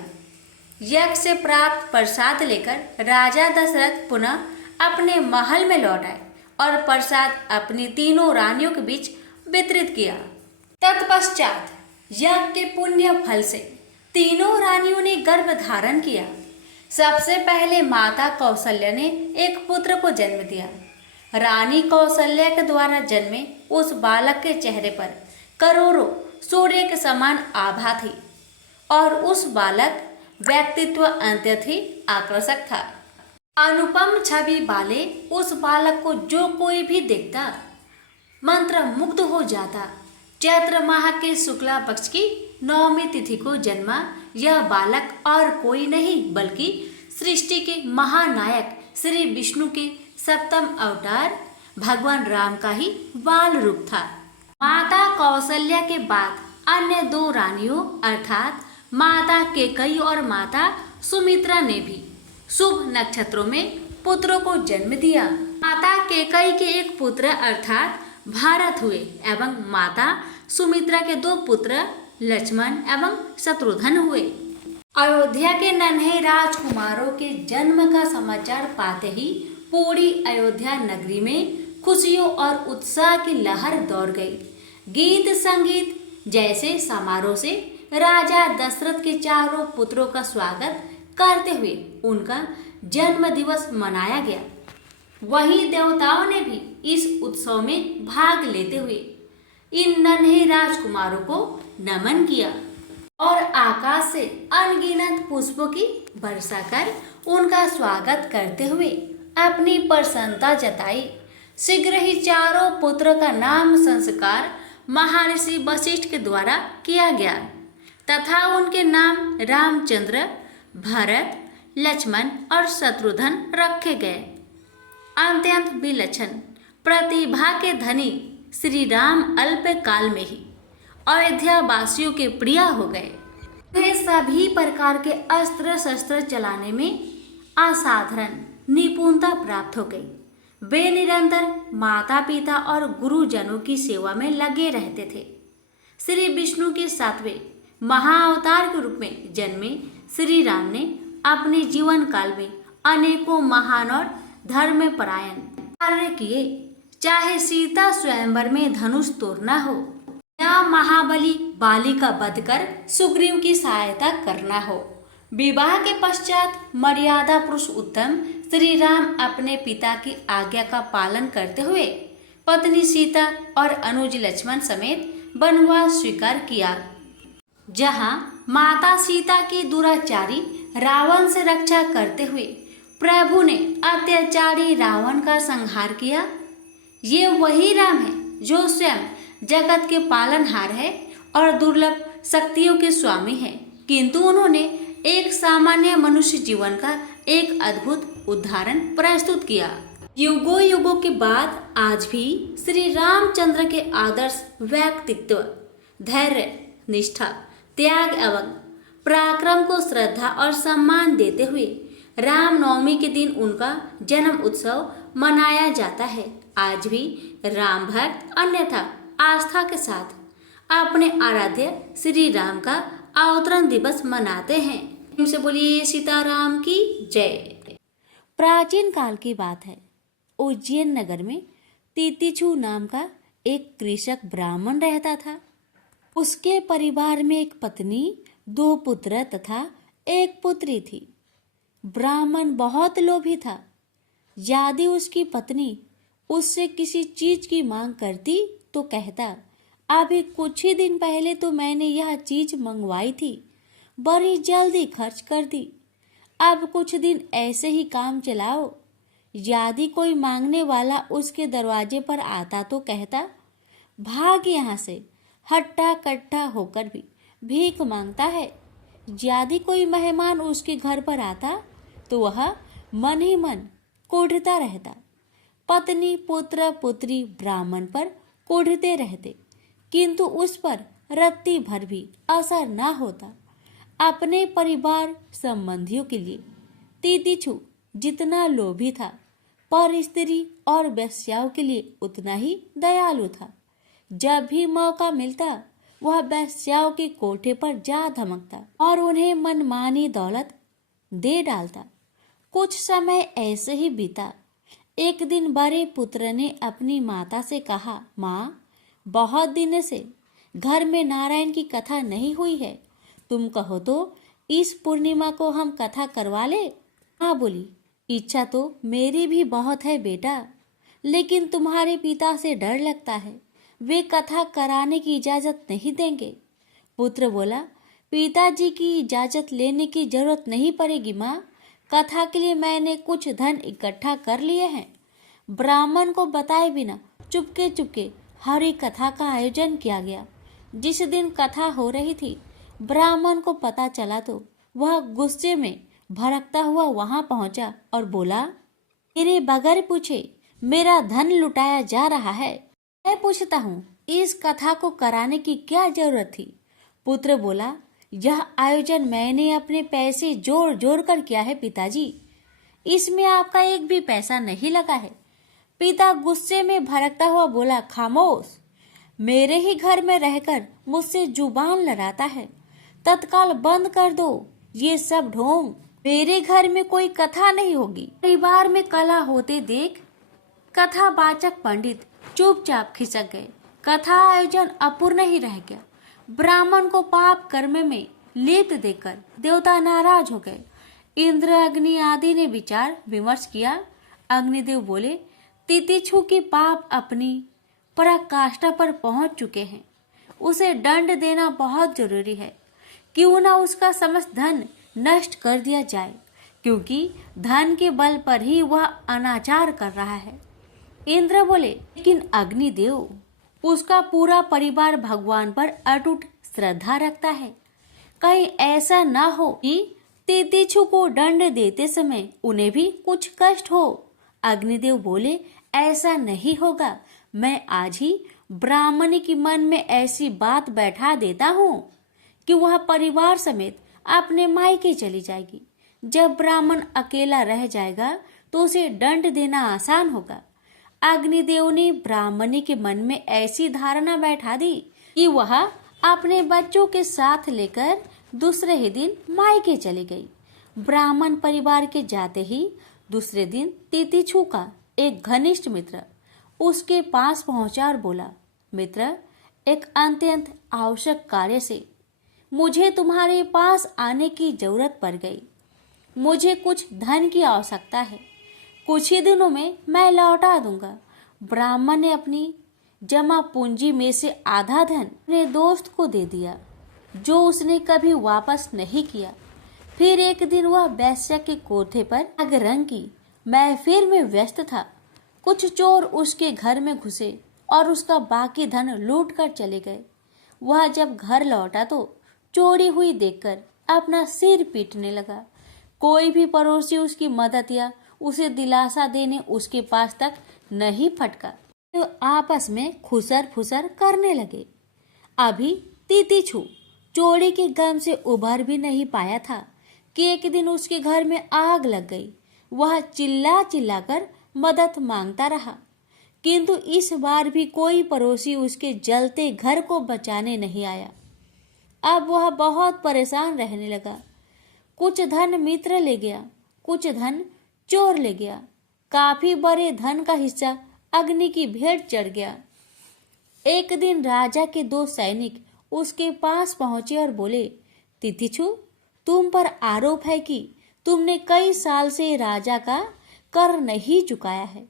यज्ञ से प्राप्त प्रसाद लेकर राजा दशरथ पुनः अपने महल में लौट आए और प्रसाद अपनी तीनों रानियों के बीच वितरित किया। तत्पश्चात यज्ञ के पुण्य फल से तीनों रानियों ने गर्भ धारण किया। सबसे पहले माता कौशल्या ने एक पुत्र को जन्म दिया। रानी कौशल्या के द्वारा जन्मे उस बालक के चेहरे पर करोड़ों सूर्य के समान आभा थी और उस बालक व्यक्तित्व अत्यंत ही आकर्षक था। अनुपम छवि वाले उस बालक को जो कोई भी देखता मंत्र मुग्ध हो जाता। चैत्र माह के शुक्ला पक्ष की नवमी तिथि को जन्मा यह बालक और कोई नहीं बल्कि सृष्टि के महानायक श्री विष्णु के सप्तम अवतार भगवान राम का ही बाल रूप था। माता कौशल्या के बाद अन्य दो रानियों अर्थात माता केकई और माता सुमित्रा ने भी शुभ नक्षत्रों में पुत्रों को जन्म दिया। माता केकई के एक पुत्र अर्थात भारत हुए एवं माता सुमित्रा के दो पुत्र लक्ष्मण एवं शत्रुघ्न हुए। अयोध्या के नन्हे राजकुमारों के जन्म का समाचार पाते ही पूरी अयोध्या नगरी में खुशियों और उत्साह की लहर दौड़ गई। गीत संगीत जैसे समारोह से राजा दशरथ के चारों पुत्रों का स्वागत करते हुए उनका जन्म दिवस मनाया गया। वहीं देवताओं ने भी इस उत्सव में भाग लेते हुए इन नन्हे राजकुमारों को नमन किया और आकाश से अनगिनत पुष्पों की वर्षा कर उनका स्वागत करते हुए अपनी प्रसन्नता जताई। शीघ्र ही चारों पुत्र का नाम संस्कार महर्षि वशिष्ठ के द्वारा किया गया तथा उनके नाम रामचंद्र, भरत, लक्ष्मण और शत्रुघ्न रखे गए। अत्यंत विलक्षण प्रतिभा के धनी श्री राम अल्प काल में ही अयोध्या वासियों के प्रिय हो गए। वे सभी प्रकार के अस्त्र शस्त्र चलाने में असाधारण निपुणता प्राप्त हो गई। वे निरंतर माता पिता और गुरुजनों की सेवा में लगे रहते थे। श्री विष्णु के 7वें महाअवतार के रूप में जन्मे श्री राम ने अपने जीवन काल में अनेकों महान और धर्मपरायण कार्य किए। चाहे सीता स्वयंवर में धनुष तोड़ना हो या महाबली बाली का वध कर सुग्रीव की सहायता करना हो, विवाह के पश्चात मर्यादा पुरुषोत्तम श्री राम अपने पिता की आज्ञा का पालन करते हुए पत्नी सीता और अनुज लक्ष्मण समेत वनवास स्वीकार किया। जहां माता सीता की दुराचारी रावण से रक्षा करते हुए प्रभु ने अत्याचारी रावण का संहार किया। ये वही राम है जो स्वयं जगत के पालनहार है और दुर्लभ शक्तियों के स्वामी है, किंतु उन्होंने एक सामान्य मनुष्य जीवन का एक अद्भुत उदाहरण प्रस्तुत किया। युगों युगों के बाद आज भी श्री रामचंद्र के आदर्श व्यक्तित्व, धैर्य, निष्ठा, त्याग एवं पराक्रम को श्रद्धा और सम्मान देते हुए रामनवमी के दिन उनका जन्म उत्सव मनाया जाता है। आज भी राम भक्त अन्यथा आस्था के साथ अपने आराध्य श्री राम का अवतरण दिवस मनाते हैं। उनसे बोलिए सीताराम की जय। प्राचीन काल की बात है। उज्जैन नगर में तितिक्षु नाम का एक कृषक ब्राह्मण रहता था। उसके परिवार में एक पत्नी, 2 पुत्र तथा एक पुत्री थी। ब्राह्मण बहुत लोभी था। यदि उसकी पत्नी उससे किसी चीज की मांग करती तो कहता, अभी कुछ ही दिन पहले तो मैंने यह चीज मंगवाई थी, बड़ी जल्दी खर्च कर दी, अब कुछ दिन ऐसे ही काम चलाओ। यदि कोई मांगने वाला उसके दरवाजे पर आता तो कहता, भाग यहाँ से, हट्टा कट्टा होकर भी भीख मांगता है। यदि कोई मेहमान उसके घर पर आता तो वह मन ही मन कोढ़ता रहता। पत्नी, पुत्र, पुत्री ब्राह्मण पर कोढ़ते रहते, किंतु उस पर रत्ती भर भी असर न होता। अपने परिवार संबंधियों के लिए तितिक्षु जितना लोभी था, पर स्त्री और वेश्याओं के लिए उतना ही दयालु था। जब भी मौका मिलता वह वेश्याओं के कोठे पर जा धमकता और उन्हें मनमानी दौलत दे डालता। कुछ समय ऐसे ही बीता। एक दिन बड़े पुत्र ने अपनी माता से कहा, माँ, बहुत दिन से घर में नारायण की कथा नहीं हुई है, तुम कहो तो इस पूर्णिमा को हम कथा करवा ले। माँ बोली, इच्छा तो मेरी भी बहुत है बेटा, लेकिन तुम्हारे पिता से डर लगता है, वे कथा कराने की इजाजत नहीं देंगे। पुत्र बोला, पिताजी की इजाजत लेने की जरूरत नहीं पड़ेगी माँ, कथा के लिए मैंने कुछ धन इकट्ठा कर लिए हैं। ब्राह्मण को बताए बिना चुपके चुपके हरि कथा का आयोजन किया गया। जिस दिन कथा हो रही थी, ब्राह्मण को पता चला तो वह गुस्से में भड़कता हुआ वहां पहुंचा और बोला, मेरे बगैर पूछे मेरा धन लुटाया जा रहा है। मैं पूछता हूँ, इस कथा को कराने की क्या जरूरत थी? पुत्र बोला, यह आयोजन मैंने अपने पैसे जोड़ जोड़ कर किया है पिताजी, इसमें आपका एक भी पैसा नहीं लगा है। पिता गुस्से में भड़कता हुआ बोला, खामोश, मेरे ही घर में रहकर मुझसे जुबान लड़ाता है, तत्काल बंद कर दो ये सब ढोंग। मेरे घर में कोई कथा नहीं होगी। परिवार में कलह होते देख कथावाचक पंडित चुपचाप खिसक गए। कथा आयोजन अपूर्ण ही रह गया। ब्राह्मण को पाप कर्म में लिप्त देखकर देवता नाराज हो गए। इंद्र, अग्नि आदि ने विचार विमर्श किया अग्निदेव बोले, तितिक्षु के पाप अपनी पराकाष्ठा पर पहुंच चुके हैं, उसे दंड देना बहुत जरूरी है। क्यों ना उसका समस्त धन नष्ट कर दिया जाए, क्योंकि धन के बल पर ही वह अनाचार कर रहा है। इंद्र बोले, लेकिन अग्निदेव, उसका पूरा परिवार भगवान पर अटूट श्रद्धा रखता है, कहीं ऐसा ना हो कि तितिक्षु को दंड देते समय उन्हें भी कुछ कष्ट हो। अग्निदेव बोले, ऐसा नहीं होगा। मैं आज ही ब्राह्मणी के मन में ऐसी बात बैठा देता हूँ कि वह परिवार समेत अपने मायके चली जाएगी। जब ब्राह्मण अकेला रह जाएगा तो उसे दंड देना आसान होगा। अग्निदेव ने ब्राह्मणी के मन में ऐसी धारणा बैठा दी कि वह अपने बच्चों के साथ लेकर दूसरे ही दिन मायके चली गई। ब्राह्मण परिवार के जाते ही दूसरे दिन तितिक्षु का एक घनिष्ठ मित्र उसके पास पहुंचा और बोला, मित्र, एक अत्यंत आवश्यक कार्य से मुझे तुम्हारे पास आने की जरूरत पड़ गई। मुझे कुछ धन की आवश्यकता है, कुछ ही दिनों में मैं लौटा दूंगा। ब्राह्मण ने अपनी जमा पूंजी में से आधा धन अपने दोस्त को दे दिया, जो उसने कभी वापस नहीं किया। फिर एक दिन वह वैश्य के कोठे पर आग रंग की महफिल में व्यस्त था। कुछ चोर उसके घर में घुसे और उसका बाकी धन लूट कर चले गए। वह जब घर लौटा तो चोरी हुई देखकर अपना सिर पीटने लगा। कोई भी पड़ोसी उसकी मदद या उसे दिलासा देने उसके पास तक नहीं फटका। तो आपस में खुसर फुसर करने लगे। अभी तितिक्षु चोरी के गम से उभर भी नहीं पाया था कि एक दिन उसके घर में आग लग गई। वह चिल्ला चिल्लाकर मदद मांगता रहा, किंतु इस बार भी कोई पड़ोसी उसके जलते घर को बचाने नहीं आया। अब वह बहुत परेशान रहने लगा। कुछ धन मित्र ले गया, कुछ धन चोर ले गया। काफी बड़े धन का हिस्सा अग्नि की भेंट चढ़ गया। एक दिन राजा के 2 सैनिक उसके पास पहुंचे और बोले, तितिक्षु, तुम पर आरोप है कि तुमने कई साल से राजा का कर नहीं चुकाया है,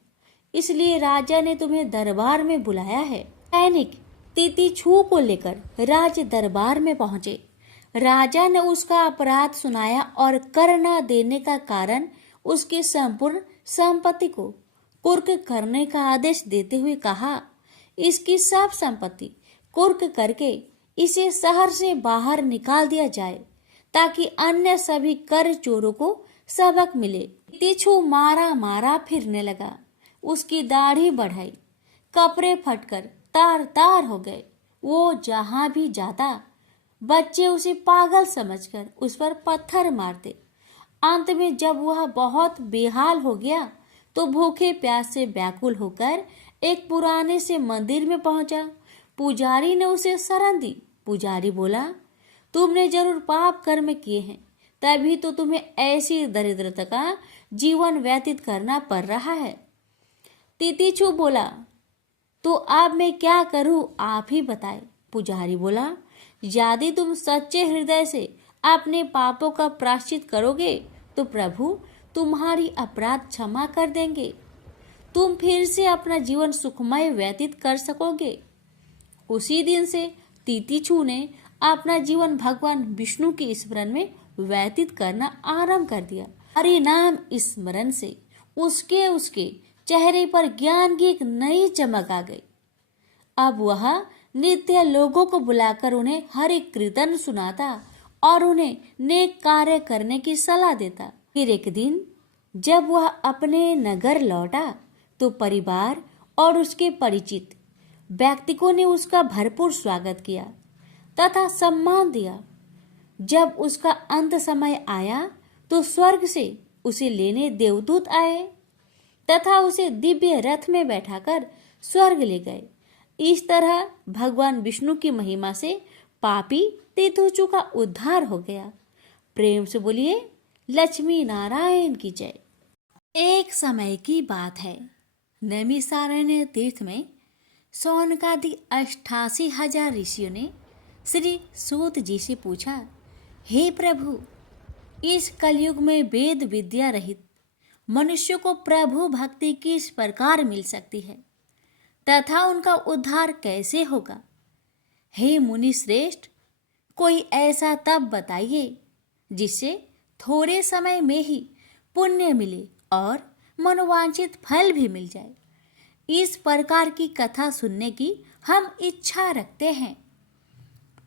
इसलिए राजा ने तुम्हें दरबार में बुलाया है। सैनिक तितिक्षु को लेकर राज दरबार में पहुंचे। राजा ने उसका अपराध सुनाया और कर न देने का कारण उसकी संपूर्ण संपत्ति को कुर्क करने का आदेश देते हुए कहा, इसकी सब संपत्ति कुर्क करके इसे शहर से बाहर निकाल दिया जाए, ताकि अन्य सभी कर चोरों को सबक मिले। तितिक्षु मारा मारा फिरने लगा। उसकी दाढ़ी बढ़ाई, कपड़े फटकर तार तार हो गए। वो जहां भी जाता बच्चे उसे पागल समझकर उस पर पत्थर मारते। अंत में जब वह बहुत बेहाल हो गया तो भूखे प्यास से व्याकुल होकर एक पुराने से मंदिर में पहुंचा। पुजारी ने उसे शरण दी। पुजारी बोला, तुमने जरूर पाप कर्म किए हैं, तभी तो तुम्हें ऐसी दरिद्रता का जीवन व्यतीत करना पड़ रहा है। तितिक्षु बोला, तो अब मैं क्या करूं, आप ही बताए। पुजारी बोला, यदि तुम सच्चे हृदय से अपने पापों का प्रायश्चित करोगे तो प्रभु तुम्हारी अपराध क्षमा कर देंगे। तुम फिर से अपना जीवन सुखमय व्यतीत कर सकोगे। उसी दिन से तितिक्षु ने अपना जीवन भगवान विष्णु के स्मरण में व्यतीत करना आरंभ कर दिया। हरि नाम स्मरण से उसके चेहरे पर ज्ञान की एक नई चमक आ गई। अब वह नित्य लोगों को बुलाकर उन्हें हरि कीर्तन सुनाता और उन्हें नेक कार्य करने की सलाह देता। फिर एक दिन जब वह अपने नगर लौटा तो परिवार और उसके परिचित व्यक्तियों ने उसका भरपूर स्वागत किया तथा सम्मान दिया। जब उसका अंत समय आया तो स्वर्ग से उसे लेने देवदूत आए तथा उसे दिव्य रथ में बैठाकर स्वर्ग ले गए। इस तरह भगवान विष्णु की महिमा से पापी तितिक्षु का उद्धार हो गया। प्रेम से बोलिए लक्ष्मी नारायण की जय। एक समय की बात है, नैमिषारण्य तीर्थ में सौनकादि 88,000 ऋषियों ने श्री सूत जी से पूछा, हे प्रभु, इस कलयुग में वेद विद्या रहित मनुष्य को प्रभु भक्ति किस प्रकार मिल सकती है तथा उनका उद्धार कैसे होगा। हे मुनि श्रेष्ठ, कोई ऐसा तप बताइए जिससे थोड़े समय में ही पुण्य मिले और मनोवांछित फल भी मिल जाए। इस प्रकार की कथा सुनने की हम इच्छा रखते हैं।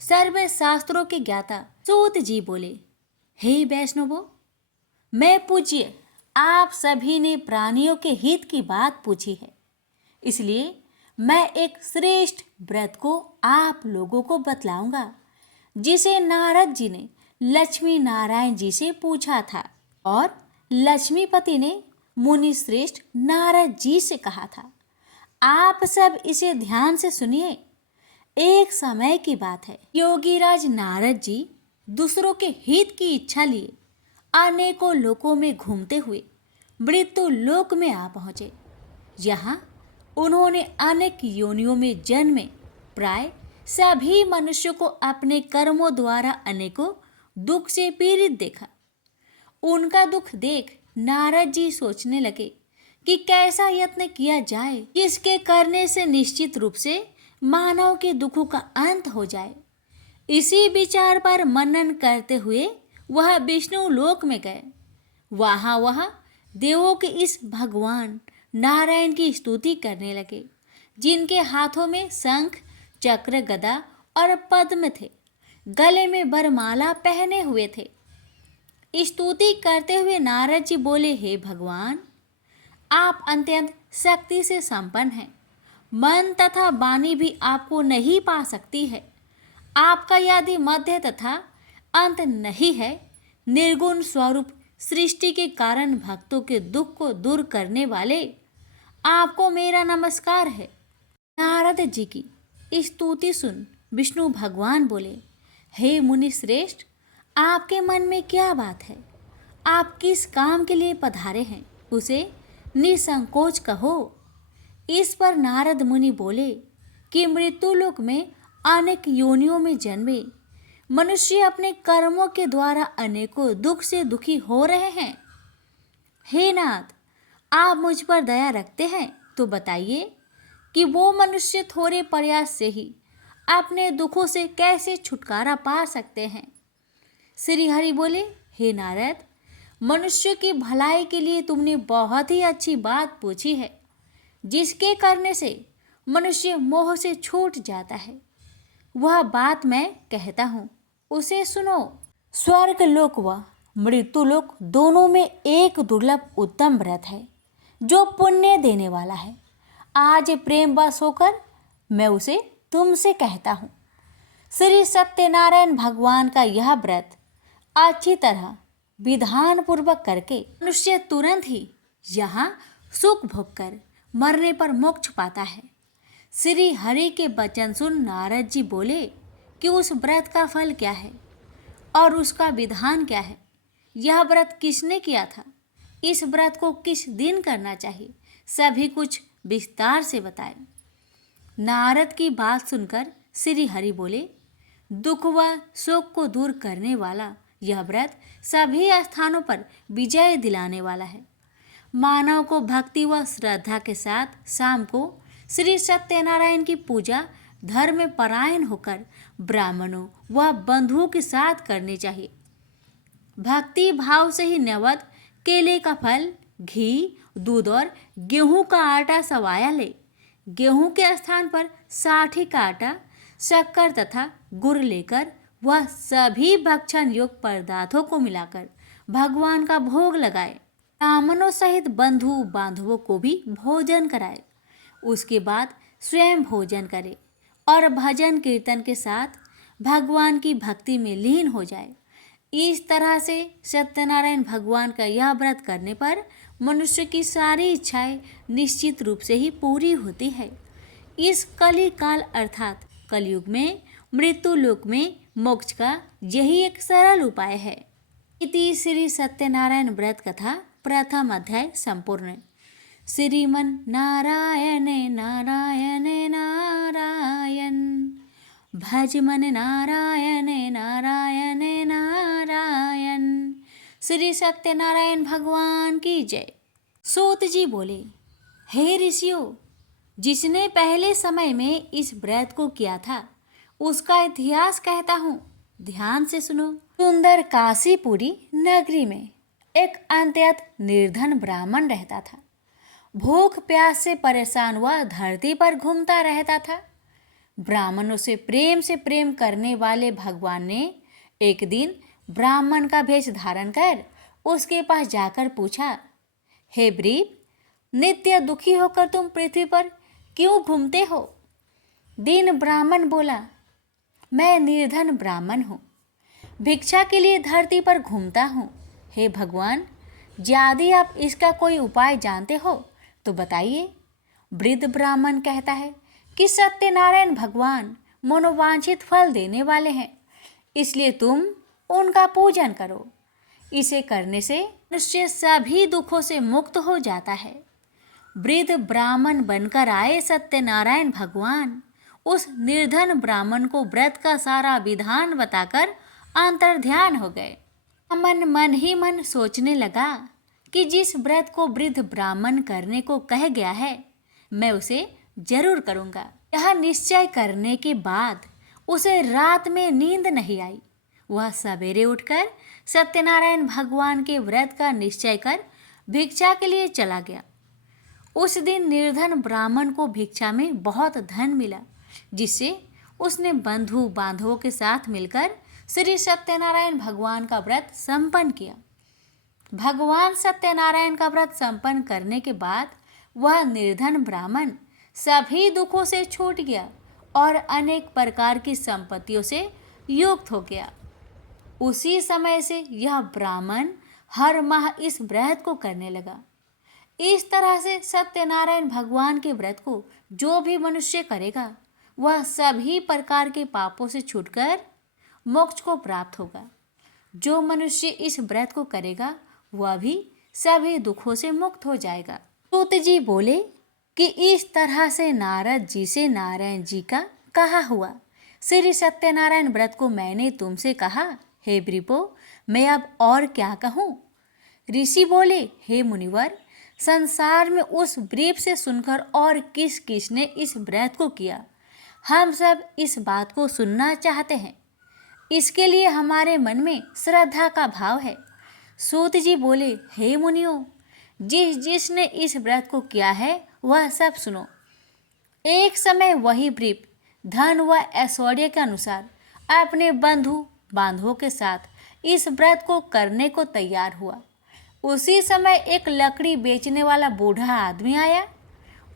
सर्व शास्त्रों के ज्ञाता सूत जी बोले, हे वैष्णवों, मैं पूज्य आप सभी ने प्राणियों के हित की बात पूछी है, इसलिए मैं एक श्रेष्ठ व्रत को आप लोगों को बतलाऊंगा जिसे नारद जी ने लक्ष्मी नारायण जी से पूछा था और लक्ष्मीपति ने मुनि श्रेष्ठ नारद जी से कहा था। आप सब इसे ध्यान से सुनिए। एक समय की बात है, योगीराज नारद जी दूसरों के हित की इच्छा लिए अनेकों लोकों में घूमते हुए मृत्यु लोक में आ पहुंचे। यहाँ उन्होंने अनेक योनियों में जन्मे प्राय सभी मनुष्यों को अपने कर्मों द्वारा अनेकों दुख से पीड़ित देखा। उनका दुख देख नारद जी सोचने लगे कि कैसा यत्न किया जाए जिसके करने से निश्चित रूप से मानव के दुखों का अंत हो जाए। इसी विचार पर मनन करते हुए वह विष्णु लोक में गए। वह देवों के इस भगवान नारायण की स्तुति करने लगे, जिनके हाथों में शंख, चक्र, गदा और पद्म थे, गले में वरमाला पहने हुए थे। स्तुति करते हुए नारद जी बोले, हे भगवान, आप अत्यंत शक्ति से संपन्न हैं। मन तथा वाणी भी आपको नहीं पा सकती है। आपका यदि मध्य तथा अंत नहीं है, निर्गुण स्वरूप सृष्टि के कारण भक्तों के दुख को दूर करने वाले आपको मेरा नमस्कार है। नारद जी की स्तुति सुन विष्णु भगवान बोले, हे मुनि श्रेष्ठ, आपके मन में क्या बात है? आप किस काम के लिए पधारे हैं, उसे निसंकोच कहो। इस पर नारद मुनि बोले कि मृत्युलोक में अनेक योनियों में जन्मे मनुष्य अपने कर्मों के द्वारा अनेकों दुख से दुखी हो रहे हैं। हे नाथ, आप मुझ पर दया रखते हैं तो बताइए कि वो मनुष्य थोड़े प्रयास से ही अपने दुखों से कैसे छुटकारा पा सकते हैं। श्री हरि बोले, हे नारद, मनुष्य की भलाई के लिए तुमने बहुत ही अच्छी बात पूछी है, जिसके करने से मनुष्य मोह से छूट जाता है। वह बात मैं कहता हूँ, उसे सुनो। स्वर्ग लोक व मृत्यु लोक दोनों में एक दुर्लभ उत्तम व्रत है जो पुण्य देने वाला है। आज प्रेम वश होकर मैं उसे तुमसे कहता हूँ। श्री सत्यनारायण भगवान का यह व्रत अच्छी तरह विधान पूर्वक करके मनुष्य तुरंत ही यहाँ सुख भोग कर मरने पर मोक्ष पाता है। श्री हरि के वचन सुन नारद जी बोले कि उस व्रत का फल क्या है और उसका विधान क्या है। यह व्रत किसने किया था, इस व्रत को किस दिन करना चाहिए, सभी कुछ विस्तार से बताए। नारद की बात सुनकर श्री हरि बोले, दुख व शोक को दूर करने वाला यह व्रत सभी स्थानों पर विजय दिलाने वाला है। मानव को भक्ति व श्रद्धा के साथ शाम को श्री सत्यनारायण की पूजा धर्म परायण होकर ब्राह्मणों व बंधुओं के साथ करनी चाहिए। भक्ति भाव से ही नैवेद्य केले का फल, घी, दूध और गेहूं का आटा सवाया ले। गेहूं के स्थान पर साठी का आटा, शक्कर तथा गुड़ लेकर वह सभी भक्षण योग्य पदार्थों को मिलाकर भगवान का भोग लगाए। ब्राह्मणों सहित बंधु बांधवों को भी भोजन कराए। उसके बाद स्वयं भोजन करे और भजन कीर्तन के साथ भगवान की भक्ति में लीन हो जाए। इस तरह से सत्यनारायण भगवान का यह व्रत करने पर मनुष्य की सारी इच्छाएं निश्चित रूप से ही पूरी होती है। इस कली काल अर्थात कलयुग में मृत्यु लोक में मोक्ष का यही एक सरल उपाय है। इति श्री सत्यनारायण व्रत कथा प्रथम अध्याय संपूर्ण। श्रीमन नारायण नारायण नारायण, भज मन नारायण नारायण नारायण। श्री सत्यनारायण भगवान की जय। सूत जी बोले, हे ऋषियों, जिसने पहले समय में इस व्रत को किया था उसका इतिहास कहता हूँ, ध्यान से सुनो। सुंदर काशीपुरी नगरी में एक अत्यंत निर्धन ब्राह्मण रहता था। भूख प्यास से परेशान हुआ धरती पर घूमता रहता था। ब्राह्मणों से प्रेम करने वाले भगवान ने एक दिन ब्राह्मण का भेष धारण कर उसके पास जाकर पूछा, हे ब्रीप, नित्य दुखी होकर तुम पृथ्वी पर क्यों घूमते हो? दीन ब्राह्मण बोला, मैं निर्धन ब्राह्मण हूँ, भिक्षा के लिए धरती पर घूमता हूँ। हे भगवान, यदि आप इसका कोई उपाय जानते हो तो बताइए। वृद्ध ब्राह्मण कहता है कि सत्यनारायण भगवान मनोवांछित फल देने वाले हैं, इसलिए तुम उनका पूजन करो। इसे करने से मनुष्य सभी दुखों से मुक्त हो जाता है। वृद्ध ब्राह्मण बनकर आए सत्यनारायण भगवान उस निर्धन ब्राह्मण को व्रत का सारा विधान बताकर अंतर्ध्यान हो गए। ब्राह्मण मन ही मन सोचने लगा कि जिस व्रत को वृद्ध ब्राह्मण करने को कह गया है, मैं उसे जरूर करूँगा। यह निश्चय करने के बाद उसे रात में नींद नहीं आई। वह सवेरे उठकर सत्यनारायण भगवान के व्रत का निश्चय कर भिक्षा के लिए चला गया। उस दिन निर्धन ब्राह्मण को भिक्षा में बहुत धन मिला, जिससे उसने बंधु बांधवों के साथ मिलकर श्री सत्यनारायण भगवान का व्रत संपन्न किया। भगवान सत्यनारायण का व्रत संपन्न करने के बाद वह निर्धन ब्राह्मण सभी दुखों से छूट गया और अनेक प्रकार की संपत्तियों से युक्त हो गया। उसी समय से यह ब्राह्मण हर माह इस व्रत को करने लगा। इस तरह से सत्यनारायण भगवान के व्रत को जो भी मनुष्य करेगा वह सभी प्रकार के पापों से छूटकर मोक्ष को प्राप्त होगा। जो मनुष्य इस व्रत को करेगा वह भी सभी दुखों से मुक्त हो जाएगा। सूत जी बोले कि इस तरह से नारद जी से नारायण जी का कहा हुआ श्री सत्यनारायण व्रत को मैंने तुमसे कहा। हे वृपो, मैं अब और क्या कहूँ? ऋषि बोले, हे मुनिवर, संसार में उस व्रीप से सुनकर और किस किस ने इस व्रत को किया, हम सब इस बात को सुनना चाहते हैं। इसके लिए हमारे मन में श्रद्धा का भाव है। सूत जी बोले, हे मुनियों, जिसने इस व्रत को किया है वह सब सुनो। एक समय वही व्रीप धन व ऐश्वर्य के अनुसार अपने बंधु बांधवों के साथ इस व्रत को करने को तैयार हुआ। उसी समय एक लकड़ी बेचने वाला बूढ़ा आदमी आया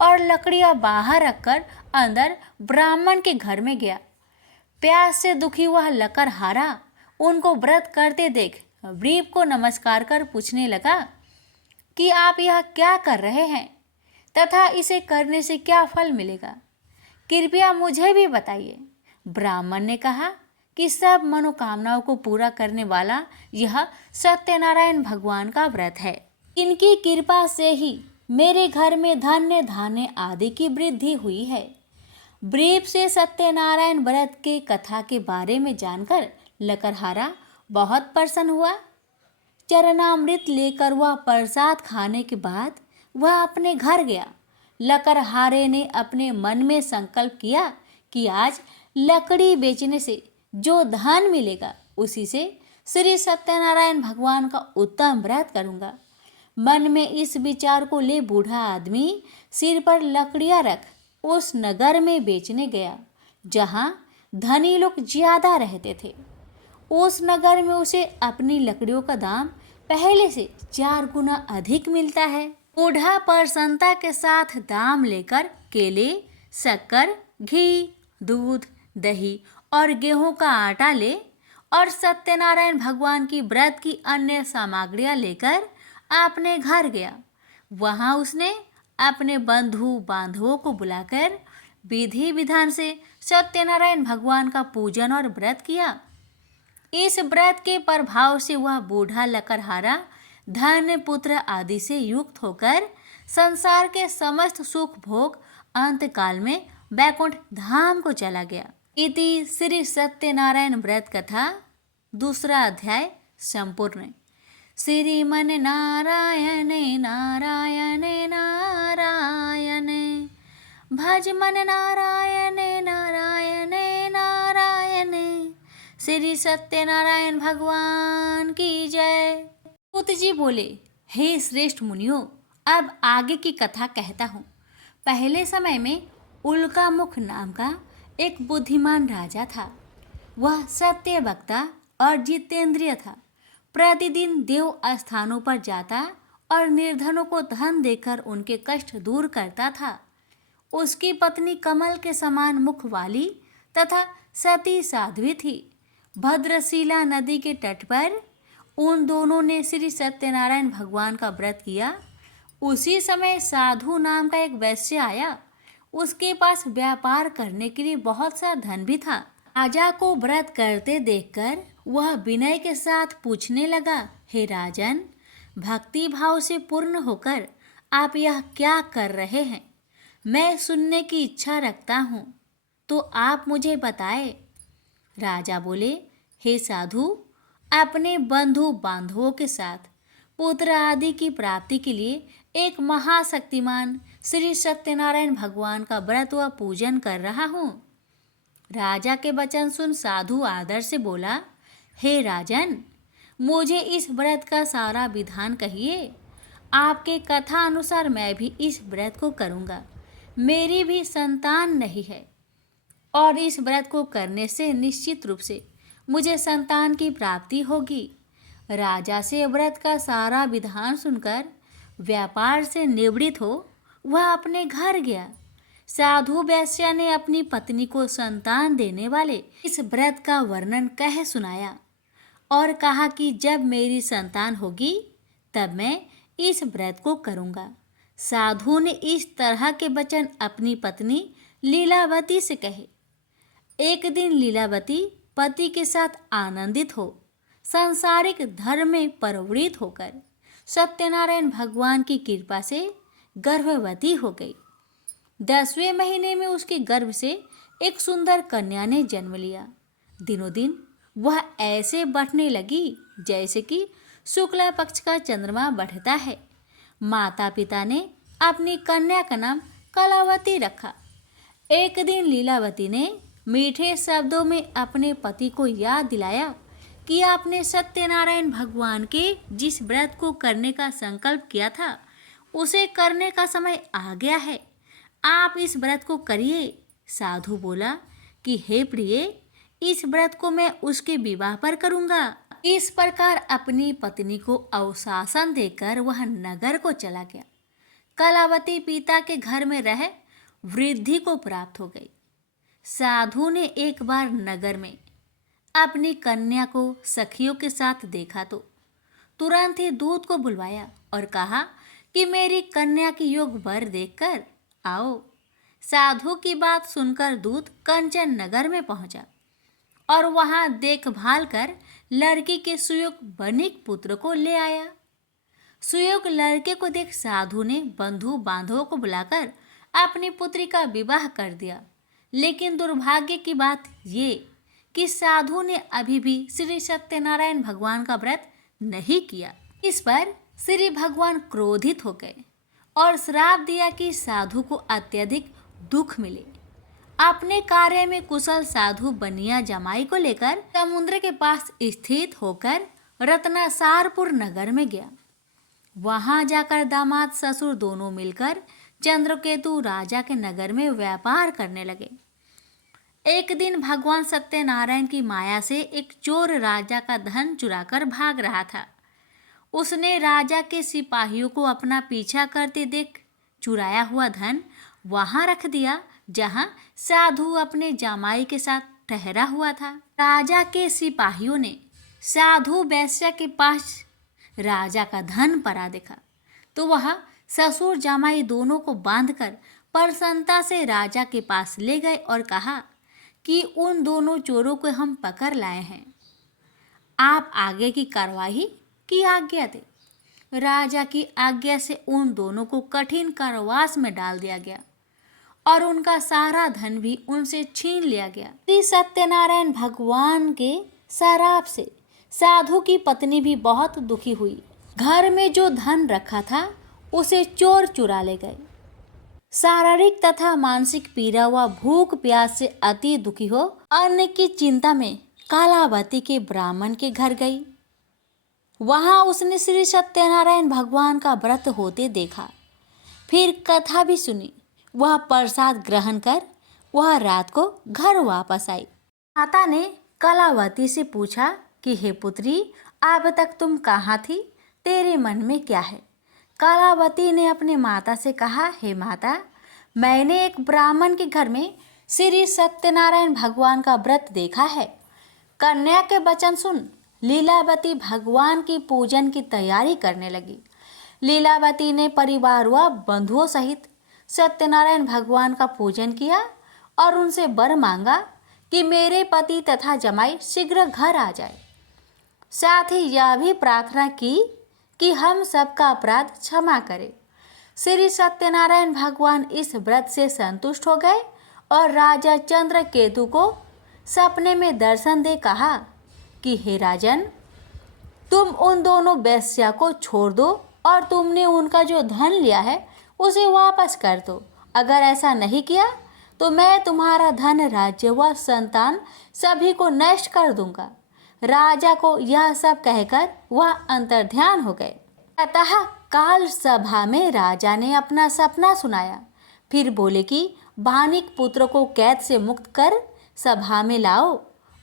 और लकड़ियां बाहर रखकर अंदर ब्राह्मण के घर में गया। प्यास से दुखी वह लकड़हारा उनको व्रत करते देख व्रीप को नमस्कार कर पूछने लगा कि आप यह क्या कर रहे हैं तथा इसे करने से क्या फल मिलेगा, कृपया मुझे भी बताइए। ब्राह्मण ने कहा कि सब मनोकामनाओं को पूरा करने वाला यह सत्यनारायण भगवान का व्रत है। इनकी कृपा से ही मेरे घर में धन्य धान्य आदि की वृद्धि हुई है। व्रीप से सत्यनारायण व्रत के कथा के बारे में जानकर लकड़हारा बहुत प्रसन्न हुआ। चरणामृत लेकर वह प्रसाद खाने के बाद वह अपने घर गया। लकड़हारे ने अपने मन में संकल्प किया कि आज लकड़ी बेचने से जो धन मिलेगा उसी से श्री सत्यनारायण भगवान का उत्तम व्रत करूँगा। मन में इस विचार को ले बूढ़ा आदमी सिर पर लकड़ियाँ रख उस नगर में बेचने गया जहाँ धनी लोग ज्यादा रहते थे। उस नगर में उसे अपनी लकड़ियों का दाम पहले से 4 गुना अधिक मिलता है। बूढ़ा प्रसन्नता के साथ दाम लेकर केले, शक्कर, घी, दूध, दही और गेहूं का आटा ले और सत्यनारायण भगवान की व्रत की अन्य सामग्रियां लेकर अपने घर गया। वहां उसने अपने बंधु बांधवों को बुलाकर विधि विधान से सत्यनारायण भगवान का पूजन और व्रत किया। इस व्रत के प्रभाव से वह बूढ़ा लकड़हारा धन पुत्र आदि से युक्त होकर संसार के समस्त सुख भोग अंतकाल में बैकुंठ धाम को चला गया। इति श्री सत्यनारायण व्रत कथा 2 अध्याय संपूर्ण। श्रीमन नारायण नारायण नारायण, भज मन नारायण नारायण नारायण, श्री सत्यनारायण भगवान की जय। सूत जी बोले, हे श्रेष्ठ मुनियों, अब आगे की कथा कहता हूँ। पहले समय में उल्कामुख नाम का एक बुद्धिमान राजा था। वह सत्य वक्ता और जितेंद्रिय था। प्रतिदिन देव स्थानों पर जाता और निर्धनों को धन देकर उनके कष्ट दूर करता था। उसकी पत्नी कमल के समान मुख वाली तथा सती साध्वी थी। भद्रशिला नदी के तट पर उन दोनों ने श्री सत्यनारायण भगवान का व्रत किया। उसी समय साधु नाम का एक वैश्य आया। उसके पास व्यापार करने के लिए बहुत सा धन भी था। राजा को व्रत करते देखकर वह विनय के साथ पूछने लगा, हे राजन, भक्ति भाव से पूर्ण होकर आप यह क्या कर रहे हैं? मैं सुनने की इच्छा रखता हूँ, तो आप मुझे बताए। राजा बोले, हे साधु, अपने बंधु बांधवों के साथ पुत्र आदि की प्राप्ति के लिए एक महाशक्तिमान श्री सत्यनारायण भगवान का व्रत व पूजन कर रहा हूँ। राजा के वचन सुन साधु आदर से बोला, हे राजन, मुझे इस व्रत का सारा विधान कहिए। आपके कथा अनुसार मैं भी इस व्रत को करूँगा। मेरी भी संतान नहीं है और इस व्रत को करने से निश्चित रूप से मुझे संतान की प्राप्ति होगी। राजा से व्रत का सारा विधान सुनकर व्यापार से निवृत्त हो वह अपने घर गया। साधु वैश्य ने अपनी पत्नी को संतान देने वाले इस व्रत का वर्णन कह सुनाया और कहा कि जब मेरी संतान होगी तब मैं इस व्रत को करूँगा। साधु ने इस तरह के वचन अपनी पत्नी लीलावती से कहे। एक दिन लीलावती पति के साथ आनंदित हो सांसारिक धर्म में प्रवृत्त होकर सत्यनारायण भगवान की कृपा से गर्भवती हो गई। 10वें महीने में उसके गर्भ से एक सुंदर कन्या ने जन्म लिया। दिनों दिन वह ऐसे बढ़ने लगी जैसे कि शुक्ला पक्ष का चंद्रमा बढ़ता है। माता पिता ने अपनी कन्या का नाम कलावती रखा। एक दिन लीलावती ने मीठे शब्दों में अपने पति को याद दिलाया कि आपने सत्यनारायण भगवान के जिस व्रत को करने का संकल्प किया था उसे करने का समय आ गया है। आप इस व्रत को करिए। साधु बोला कि हे प्रिय, इस व्रत को मैं उसके विवाह पर करूँगा। इस प्रकार अपनी पत्नी को अवशासन देकर वह नगर को चला गया। कलावती पिता के घर में रह वृद्धि को प्राप्त हो गई। साधु ने एक बार नगर में अपनी कन्या को सखियों के साथ देखा तो तुरंत ही दूत को बुलवाया और कहा कि मेरी कन्या की योग वर देखकर आओ। साधु की बात सुनकर दूत कंचन नगर में पहुंचा और वहां देखभाल कर लड़की के सुयोग बनिक पुत्र को ले आया। सुयोग लड़के को देख साधु ने बंधु बांधवों को बुलाकर अपनी पुत्री का विवाह कर दिया। लेकिन दुर्भाग्य की बात ये कि साधु ने अभी भी श्री सत्यनारायण भगवान का व्रत नहीं किया। इस पर श्री भगवान क्रोधित हो गए और श्राप दिया कि साधु को अत्यधिक दुख मिले। अपने कार्य में कुशल साधु बनिया जमाई को लेकर समुद्र के पास स्थित होकर रत्नासारपुर नगर में गया। वहां जाकर दामाद ससुर दोनों मिलकर चंद्रकेतु राजा के नगर में व्यापार करने लगे। एक दिन भगवान सत्यनारायण की माया से एक चोर राजा का धन चुराकर भाग रहा था। उसने राजा के सिपाहियों को अपना पीछा करते देख चुराया हुआ धन वहां रख दिया जहां साधु अपने जामाई के साथ ठहरा हुआ था। राजा के सिपाहियों ने साधु वैश्य के पास राजा का धन पड़ा देखा तो वह ससुर जामाई दोनों को बांधकर प्रसन्नता से राजा के पास ले गए और कहा कि उन दोनों चोरों को हम पकड़ लाए हैं, आप आगे की कार्रवाई की आज्ञा दें। राजा की आज्ञा से उन दोनों को कठिन कारावास में डाल दिया गया और उनका सारा धन भी उनसे छीन लिया गया। श्री सत्यनारायण भगवान के शराप से साधु की पत्नी भी बहुत दुखी हुई। घर में जो धन रखा था उसे चोर चुरा ले गए। शारीरिक तथा मानसिक पीड़ा व भूख प्यास से अति दुखी हो अन्न की चिंता में कालावती के ब्राह्मण के घर गई। वहां उसने श्री सत्यनारायण भगवान का व्रत होते देखा। फिर कथा भी सुनी। वह प्रसाद ग्रहण कर वह रात को घर वापस आई। माता ने कलावती से पूछा कि हे पुत्री, अब तक तुम कहाँ थी? तेरे मन में क्या है? कलावती ने अपने माता से कहा, हे माता, मैंने एक ब्राह्मण के घर में श्री सत्यनारायण भगवान का व्रत देखा है। कन्या के वचन सुन लीलावती भगवान की पूजन की तैयारी करने लगी। लीलावती ने परिवार व बंधुओं सहित सत्यनारायण भगवान का पूजन किया और उनसे वर मांगा कि मेरे पति तथा जमाई शीघ्र घर आ जाए। साथ ही यह भी प्रार्थना की कि हम सबका अपराध क्षमा करें। श्री सत्यनारायण भगवान इस व्रत से संतुष्ट हो गए और राजा चंद्रकेतु को सपने में दर्शन दे कहा कि हे राजन, तुम उन दोनों वेश्या को छोड़ दो और तुमने उनका जो धन लिया है उसे वापस कर दो। अगर ऐसा नहीं किया तो मैं तुम्हारा धन, राज्य व संतान सभी को नष्ट कर दूंगा। राजा को यह सब कहकर वह अंतर्ध्यान हो गए। अतः काल सभा में राजा ने अपना सपना सुनाया। फिर बोले कि बानिक पुत्र को कैद से मुक्त कर सभा में लाओ।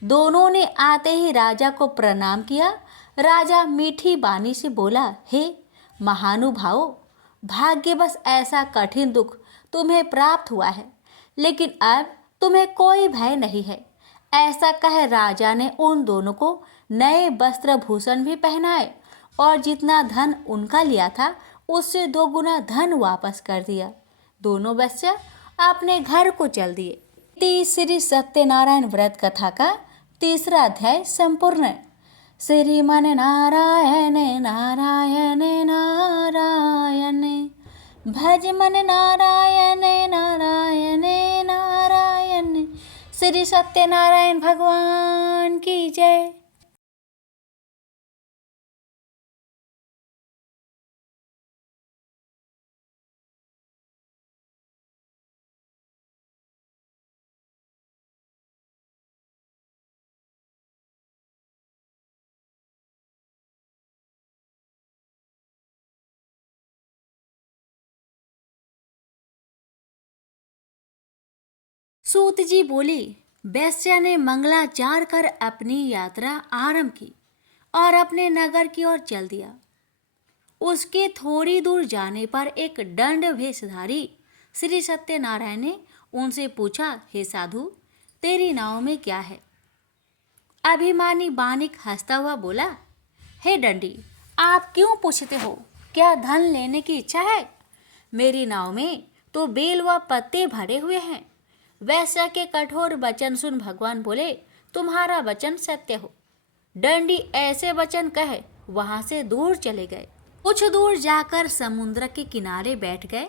दोनों ने आते ही राजा को प्रणाम किया। राजा मीठी बानी से बोला, हे महानुभावों, भाग्यवश ऐसा कठिन दुख तुम्हें प्राप्त हुआ है, लेकिन अब तुम्हें कोई भय नहीं है। ऐसा कह राजा ने उन दोनों को नए वस्त्र भूषण भी पहनाए और जितना धन उनका लिया था उससे 2 गुना धन वापस कर दिया। दोनों वेश्या अपने घर को चल दिए। श्री सत्यनारायण व्रत कथा का 3रा अध्याय संपूर्ण। श्रीमन नारायण नारायण नारायण, भज मन नारायण नारायण नारायण। श्री सत्यनारायण भगवान की जय। सूत जी बोली, वेश्या ने मंगलाचार कर अपनी यात्रा आरंभ की और अपने नगर की ओर चल दिया। उसके थोड़ी दूर जाने पर एक दंड भेषधारी श्री सत्यनारायण ने उनसे पूछा, हे साधु, तेरी नाव में क्या है? अभिमानी बानिक हंसता हुआ बोला, हे दंडी, आप क्यों पूछते हो? क्या धन लेने की इच्छा है? मेरी नाव में तो बेल व पत्ते भरे हुए हैं। वैश्या के कठोर वचन सुन भगवान बोले, तुम्हारा वचन सत्य हो। दंडी ऐसे वचन कह वहां से दूर चले गए। कुछ दूर जाकर समुद्र के किनारे बैठ गए।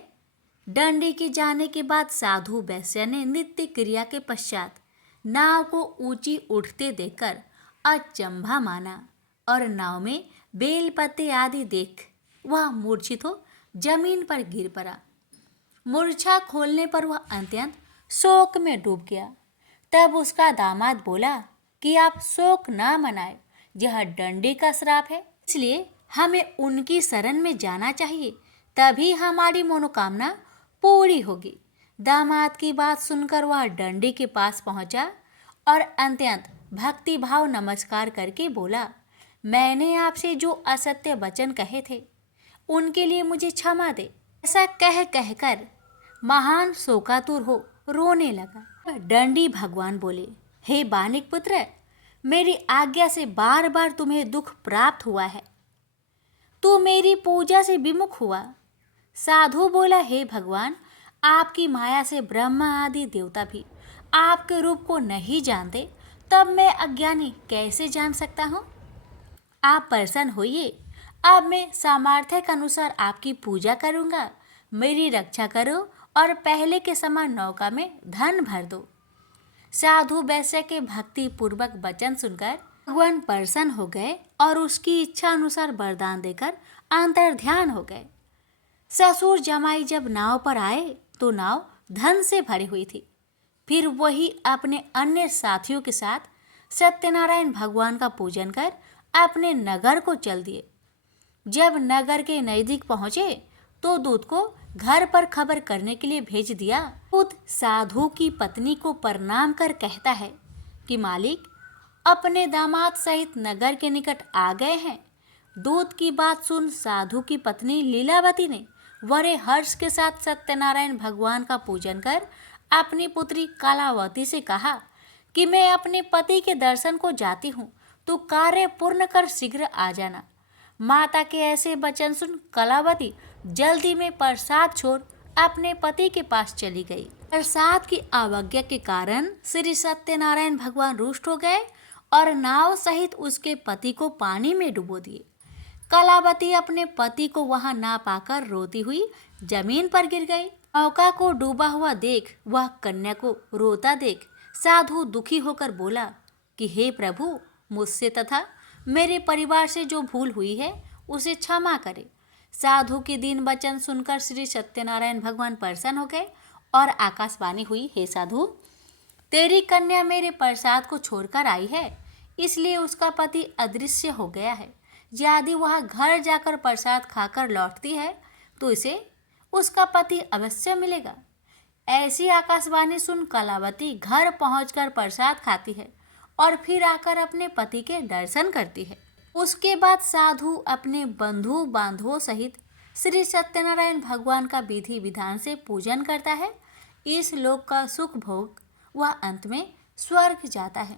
दंडी के जाने के बाद साधु वैश्या ने नित्य क्रिया के पश्चात नाव को ऊंची उठते देखकर अचंभा माना और नाव में बेल पत्ते आदि देख वह मूर्छित हो जमीन पर गिर पड़ा। मूर्छा खोलने पर वह अत्यंत शोक में डूब गया। तब उसका दामाद बोला कि आप शोक ना मनाए, यह दंडी का श्राप है, इसलिए हमें उनकी शरण में जाना चाहिए, तभी हमारी मनोकामना पूरी होगी। दामाद की बात सुनकर वह दंडी के पास पहुंचा और अत्यंत भक्ति भाव नमस्कार करके बोला, मैंने आपसे जो असत्य वचन कहे थे उनके लिए मुझे क्षमा दे। ऐसा कह कहकर महान शोकातुर हो रोने लगा। दंडी भगवान बोले, हे बानिक पुत्र, मेरी आज्ञा से बार बार तुम्हें दुख प्राप्त हुआ है, तू मेरी पूजा से विमुख हुआ। साधु बोला, हे भगवान, आपकी माया से ब्रह्मा आदि देवता भी आपके रूप को नहीं जानते, तब मैं अज्ञानी कैसे जान सकता हूँ? आप प्रसन्न होइए, अब मैं सामर्थ्य के अनुसार आपकी पूजा करूँगा। मेरी रक्षा करो और पहले के समान नौका में धन भर दो। साधु वैश्य के भक्ति पूर्वक वचन सुनकर भगवान प्रसन्न हो गए और उसकी इच्छा अनुसार वरदान देकर अंतर ध्यान हो गए। ससुर जमाई जब नाव पर आए तो नाव धन से भरी हुई थी। फिर वही अपने अन्य साथियों के साथ सत्यनारायण भगवान का पूजन कर अपने नगर को चल दिए। जब नगर के नजदीक पहुंचे तो दूत को घर पर खबर करने के लिए भेज दिया। दूत साधु की पत्नी को प्रणाम कर कहता है कि मालिक अपने दामाद सहित नगर के निकट आ गए हैं। दूत की बात सुन साधु की पत्नी लीलावती ने बड़े हर्ष के साथ सत्यनारायण भगवान का पूजन कर अपनी पुत्री कलावती से कहा कि मैं अपने पति के दर्शन को जाती हूँ, तो कार्य पूर्ण कर शीघ्र आ जाना। माता के ऐसे वचन सुन कलावती जल्दी में प्रसाद छोड़ अपने पति के पास चली गई। प्रसाद की अवज्ञा के कारण श्री सत्यनारायण भगवान रुष्ट हो गए और नाव सहित उसके पति को पानी में डुबो दिए। कलावती अपने पति को वहां ना पाकर रोती हुई जमीन पर गिर गई। नौका को डूबा हुआ देख वह कन्या को रोता देख साधु दुखी होकर बोला कि हे प्रभु, मुझसे तथा मेरे परिवार से जो भूल हुई है उसे क्षमा करे। साधु के दीन वचन सुनकर श्री सत्यनारायण भगवान प्रसन्न हो गए और आकाशवाणी हुई, हे साधु, तेरी कन्या मेरे प्रसाद को छोड़कर आई है, इसलिए उसका पति अदृश्य हो गया है। यदि वह घर जाकर प्रसाद खाकर लौटती है तो इसे उसका पति अवश्य मिलेगा। ऐसी आकाशवाणी सुन कलावती घर पहुंचकर प्रसाद खाती है और फिर आकर अपने पति के दर्शन करती है। उसके बाद साधु अपने बंधु बांधवों सहित श्री सत्यनारायण भगवान का विधि विधान से पूजन करता है। इस लोक का सुख भोग वह अंत में स्वर्ग जाता है।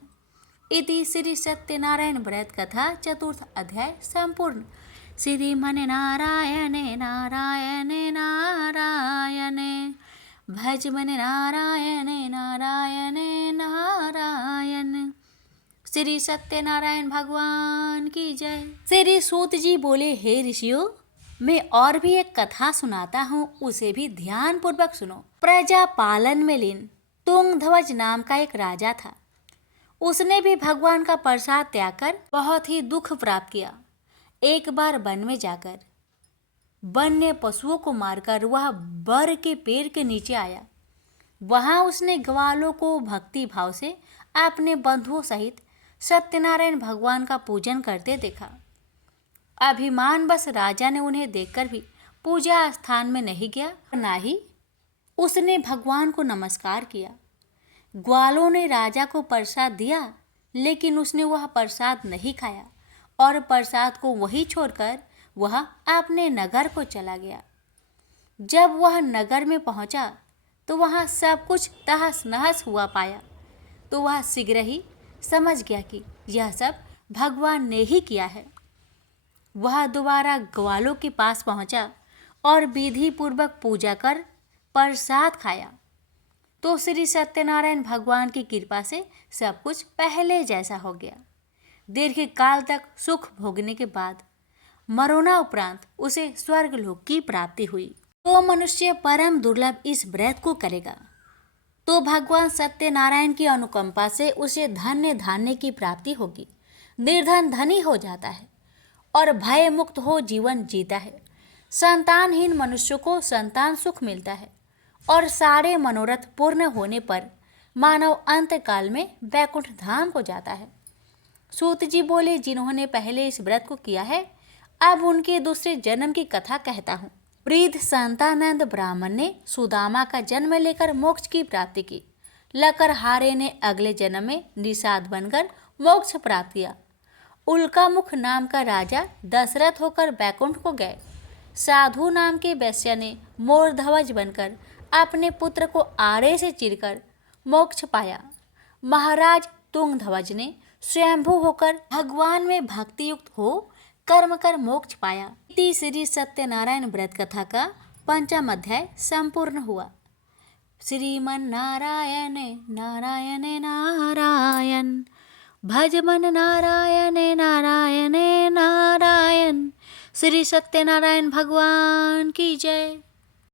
इति श्री सत्यनारायण व्रत कथा चतुर्थ अध्याय संपूर्ण। श्रीमन नारायणे नारायणे नारायणे भज मन नारायणे नारायणे नारायण। श्री सत्यनारायण भगवान की जय। श्री सूत जी बोले, हे ऋषियों, मैं और भी एक कथा सुनाता हूँ, उसे भी ध्यान पूर्वक सुनो। प्रजा पालन में लीन तुंगध्वज नाम का एक राजा था। उसने भी भगवान का प्रसाद त्याग कर बहुत ही दुख प्राप्त किया। एक बार वन में जाकर वन्य पशुओं को मारकर वह बर के पेड़ के नीचे आया। वहां उसने ग्वालों को भक्ति भाव से अपने बंधुओं सहित सत्यनारायण भगवान का पूजन करते देखा। अभिमानवश राजा ने उन्हें देखकर भी पूजा स्थान में नहीं गया, ना ही उसने भगवान को नमस्कार किया। ग्वालों ने राजा को प्रसाद दिया, लेकिन उसने वह प्रसाद नहीं खाया और प्रसाद को वहीं छोड़कर वह अपने नगर को चला गया। जब वह नगर में पहुंचा तो वहाँ सब कुछ तहस नहस हुआ पाया, तो वह शीघ्र ही समझ गया कि यह सब भगवान ने ही किया है। वह दोबारा ग्वालों के पास पहुंचा और विधि पूर्वक पूजा कर प्रसाद खाया, तो श्री सत्यनारायण भगवान की कृपा से सब कुछ पहले जैसा हो गया। दीर्घ काल तक सुख भोगने के बाद मरोना उपरांत उसे स्वर्गलोक की प्राप्ति हुई। तो मनुष्य परम दुर्लभ इस व्रत को करेगा तो भगवान सत्यनारायण की अनुकंपा से उसे धन्य धान्य की प्राप्ति होगी। निर्धन धनी हो जाता है और भय मुक्त हो जीवन जीता है। संतानहीन मनुष्य को संतान सुख मिलता है और सारे मनोरथ पूर्ण होने पर मानव अंत काल में वैकुंठ धाम को जाता है। सूत जी बोले, जिन्होंने पहले इस व्रत को किया है, अब उनके दूसरे जन्म की कथा कहता हूँ। वृद्ध संतानंद ब्राह्मण ने सुदामा का जन्म लेकर मोक्ष की प्राप्ति की। लकरहारे ने अगले जन्म में निषाद बनकर मोक्ष प्राप्त किया। उल्कामुख नाम का राजा दशरथ होकर बैकुंठ को गए। साधु नाम के वैश्य ने मोरध्वज बनकर अपने पुत्र को आरे से चीरकर मोक्ष पाया। महाराज तुंगध्वज ने स्वयंभू होकर भगवान में भक्ति युक्त हो कर्म कर मोक्ष पाया। इति श्री सत्यनारायण व्रत कथा का 5वां अध्याय संपूर्ण हुआ। श्रीमन नारायण नारायण नारायण भज मन नारायण नारायण नारायण। श्री सत्यनारायण भगवान की जय।